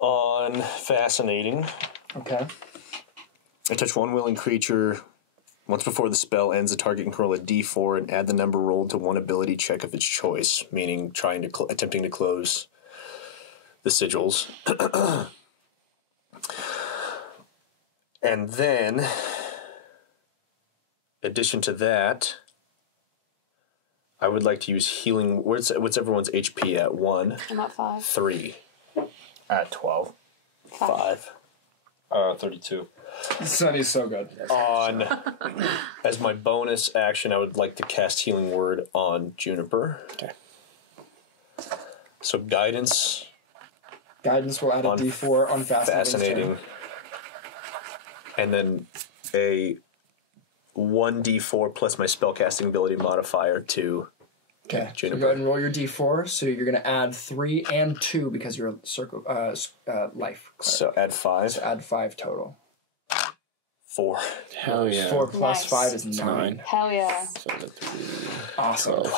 on fascinating. Okay. I touch one willing creature. Once before the spell ends, the target can roll a d4 and add the number rolled to one ability check of its choice, meaning attempting to close the sigils. And then, in addition to that, I would like to use healing. What's everyone's HP at? 1. I'm at 5. 3. At 12. 5. 32. Sunny's so good. As my bonus action, I would like to cast Healing Word on Juniper. Okay. So guidance. Guidance will add a d4 on fascinating. And then a 1d4 plus my spellcasting ability modifier to Okay. Juniper. So go ahead and roll your d4. So you're going to add 3 and 2 because you're life. So add 5. So add 5 total. 4. Hell yeah. 4 plus Nice. 5 is 9. Hell yeah. Awesome. Better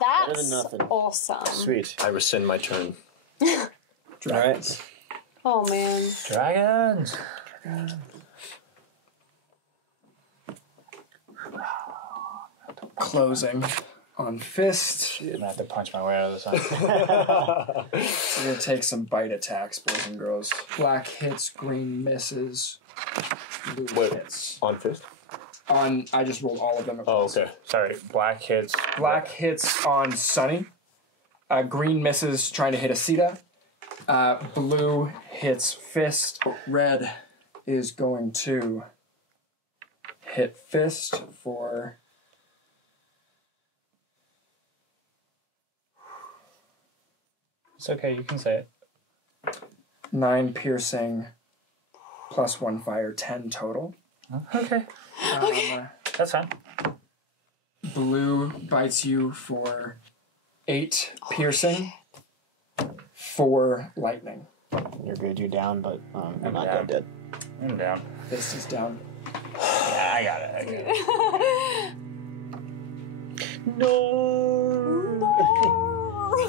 That's than nothing. awesome. Sweet. I rescind my turn. Dragons. Oh, man. Dragons. Closing on fist. I'm gonna have to punch my way out of the sun. We're going to take some bite attacks, boys and girls. Black hits, green misses, blue hits. On fist? I just rolled all of them. Oh, okay. Sorry, black hits. Black hits on Sunny. Green misses trying to hit Asita. Blue hits fist. Red is going to hit fist for... It's okay, you can say it. 9 piercing plus 1 fire, 10 total. Okay. That's fine. Blue bites you for 8 piercing, 4 lightning. You're good, you're down, but you're not down. dead. I'm down. Fist is down. Yeah, I got it.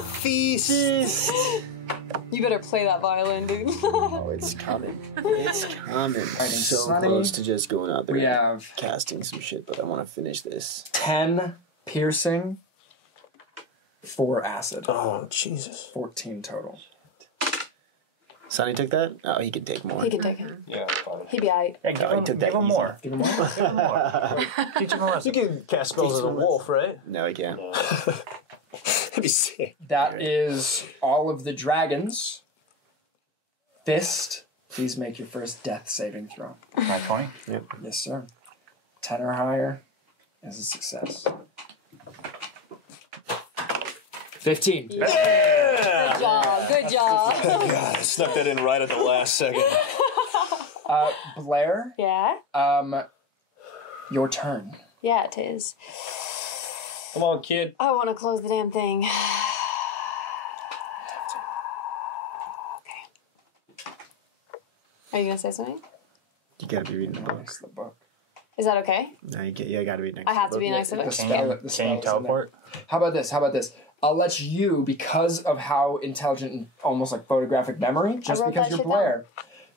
Feast! You better play that violin, dude. Oh, it's coming. It's coming. So Sunny. close to just going out there We and have casting some shit, but I want to finish this. 10 piercing, 4 acid. Oh, Jesus. 14 total. Sonny took that? Oh, he can take more. He can take him. Yeah, fine. He'd be alright. Yeah, give he him, took that give him easy. more. Give him one. Give him more. Teach him a lesson. You can cast spells as a wolf, right? No, he can't. That'd be sick. That is all of the dragons. Fist, please make your first death saving throw. My 20? Yes, sir. 10 or higher is a success. 15. Good job. Good job. God, I snuck that in right at the last second. Blair, Yeah? your turn. Yeah, it is. Come on, kid. I want to close the damn thing. Are you going to say something? You gotta be reading the book. Next the book. Is that okay? No, you gotta be next. I have the to be book. next to The it? spell, the Can spell you is in there. teleport? How about this? I'll let you, because of how intelligent and almost like photographic memory, just wrote because that you're shit Blair,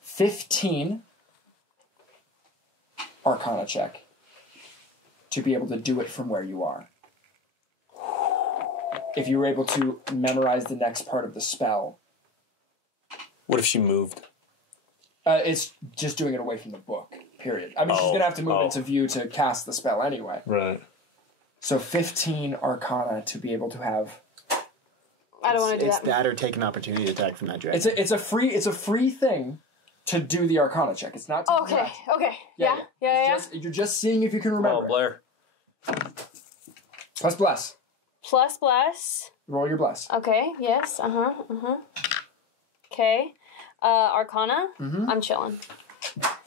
15 Arcana check to be able to do it from where you are. If you were able to memorize the next part of the spell, What if she moved? it's just doing it away from the book, period. I mean, she's going to have to move into view to cast the spell anyway. Right. So 15 Arcana to be able to have... I don't want to do It's that. that or take an opportunity attack from that dragon. It's a free thing to do the Arcana check. It's not... To Okay, okay. Yeah. You're just seeing if you can remember. Come on, Blair. Plus bless. Plus bless. Roll your bless. Okay, yes. Okay. Arcana. I'm chilling.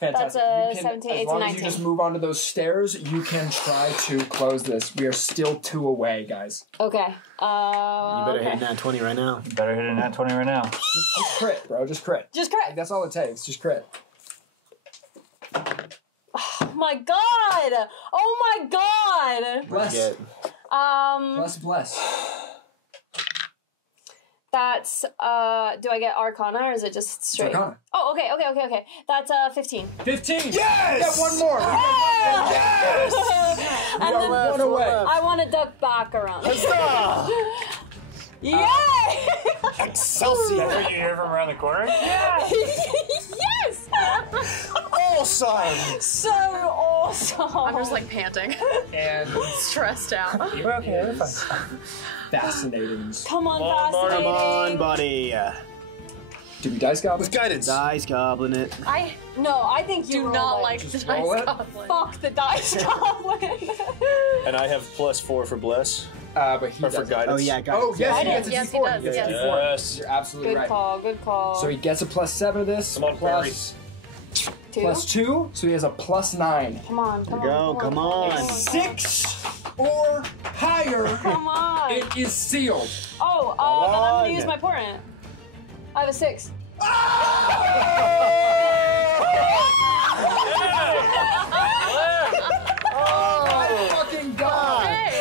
Fantastic. That's a You can, 17, as 18, long 19. as you just move onto those stairs, you can try to close this. We are still 2 away, guys. Okay. You better okay. hit that 20 right now. You better hit a nat 20 right now. Just crit, bro. Just crit. Just crit. Like, that's all it takes. Just crit. Oh my god! Oh my god! Bless. Bless. That's do I get Arcana or is it just straight? Arcana. Oh, okay. That's 15. 15. Yes! Get one more. Yes! And then one away. I want to duck back around. Yay! Excelsior! That's what you hear from around the corner? Yes! Awesome! So awesome! I'm just like panting, And stressed out. You're okay, you're fine. fascinating. Come on, Come fascinating. Come on, buddy. Do we dice goblin? With guidance. Dice goblin it. I think you Do roll not it. like the Just dice roll it. goblin. Fuck the dice goblin. And I have +4 for bless. But he Or for doesn't. guidance. Oh, yeah, guidance. Oh, yes, he Guidance. gets a Yes, he D4. does. He gets a Yes. D4. Yes. You're absolutely Good right. call, good call. So he gets a +7 to this. Come on, plus Two? +2, so he has a +9. Come on, come Go, on. come on. 6 or higher, Come on. it is sealed. Oh, then I'm gonna on. use my portent. I have a 6. Oh my fucking god!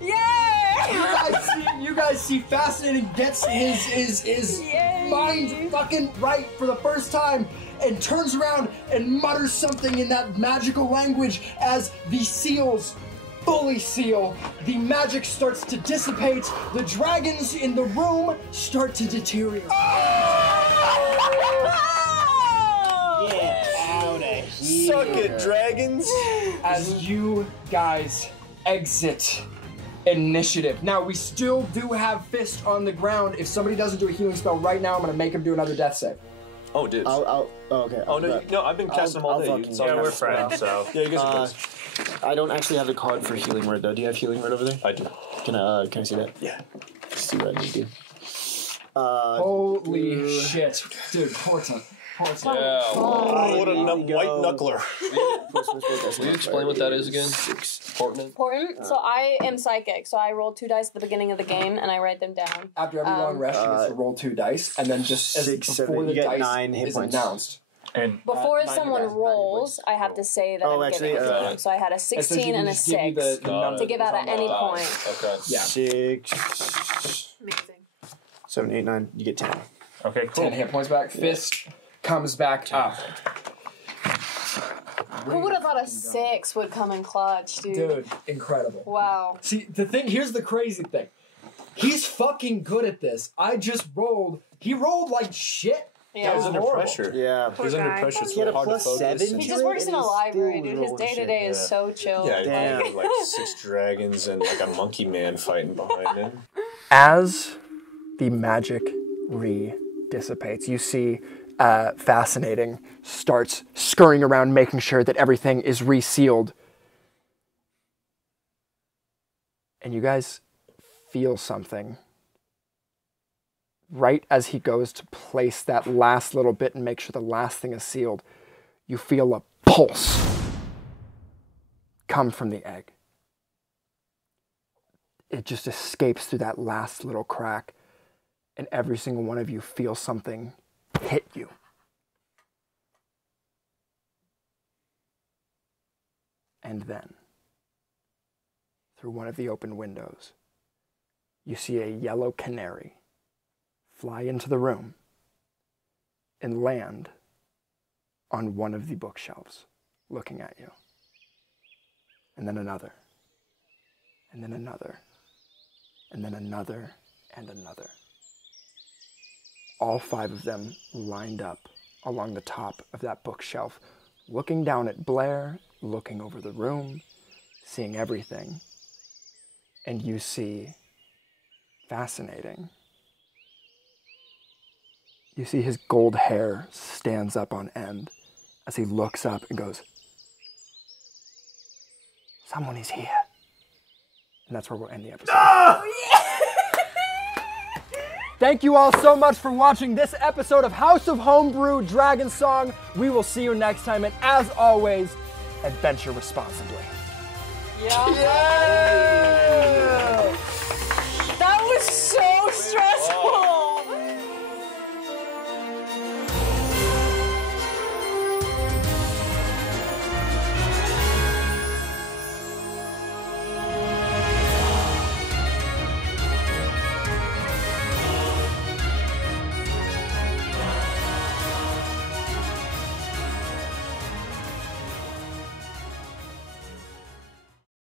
Yay! You guys see Fascinating gets his Yay. mind fucking right for the first time and turns around and mutters something in that magical language as the seals fully seal. The magic starts to dissipate. The dragons in the room start to deteriorate. Get out of here. Suck it, dragons! As you guys exit initiative. Now, we still do have Fist on the ground. If somebody doesn't do a healing spell right now, I'm going to make him do another death save. Oh, dude. Okay. Oh, no, I've been casting them all day. fucking- Yeah, we're friends, so. Yeah, you guys are friends. I don't actually have the card for healing word though. Do you have healing word over there? I do. Can I see that? Yeah. Let's see what I need to do. Holy shit. Dude, portent. Yeah. Oh, what a white knuckler. Can you explain what that is again? Portent? Important. So I am psychic. So I roll 2 dice at the beginning of the game and I write them down. After every long rest, you get to roll 2 dice, and then just as 6, before 7, the you get dice 9 hit is points. announced. And Before 9 someone hit points. rolls, I have to say that Oh, I'm actually, giving it to uh, them. So I had a Essentially, 16 and a just give you 6 the number to give out at any on the point. Okay. Yeah. 6, Amazing. 7, 8, 9. You get 10. okay, cool. 10 hit points back. Fist comes back up. Who would have thought a 6 would come in clutch, dude? Dude, incredible. Wow. See, here's the crazy thing. He's fucking good at this. I just rolled. He rolled like shit. Yeah. He was under horrible. pressure. Yeah. He was under guy. pressure. It's He had a hard to plus focus. 7. He just works in a library, dude. His day to day is so chill. Yeah, Damn. he had like 6 dragons and like a monkey man fighting behind him. As the magic dissipates, you see Fascinating starts scurrying around making sure that everything is resealed. And you guys feel something. Right as he goes to place that last little bit and make sure the last thing is sealed, you feel a pulse come from the egg. It just escapes through that last little crack, and every single one of you feels something hit you. And then, through one of the open windows, you see a yellow canary fly into the room and land on one of the bookshelves, looking at you. And then another, and then another, and then another, and another. All 5 of them lined up along the top of that bookshelf, looking down at Blair, looking over the room, seeing everything. And you see Fascinating. You see his gold hair stands up on end as he looks up and goes, "Someone is here." And that's where we'll end the episode. Thank you all so much for watching this episode of House of Homebrew Dragon Song. We will see you next time, and as always, adventure responsibly. Yeah.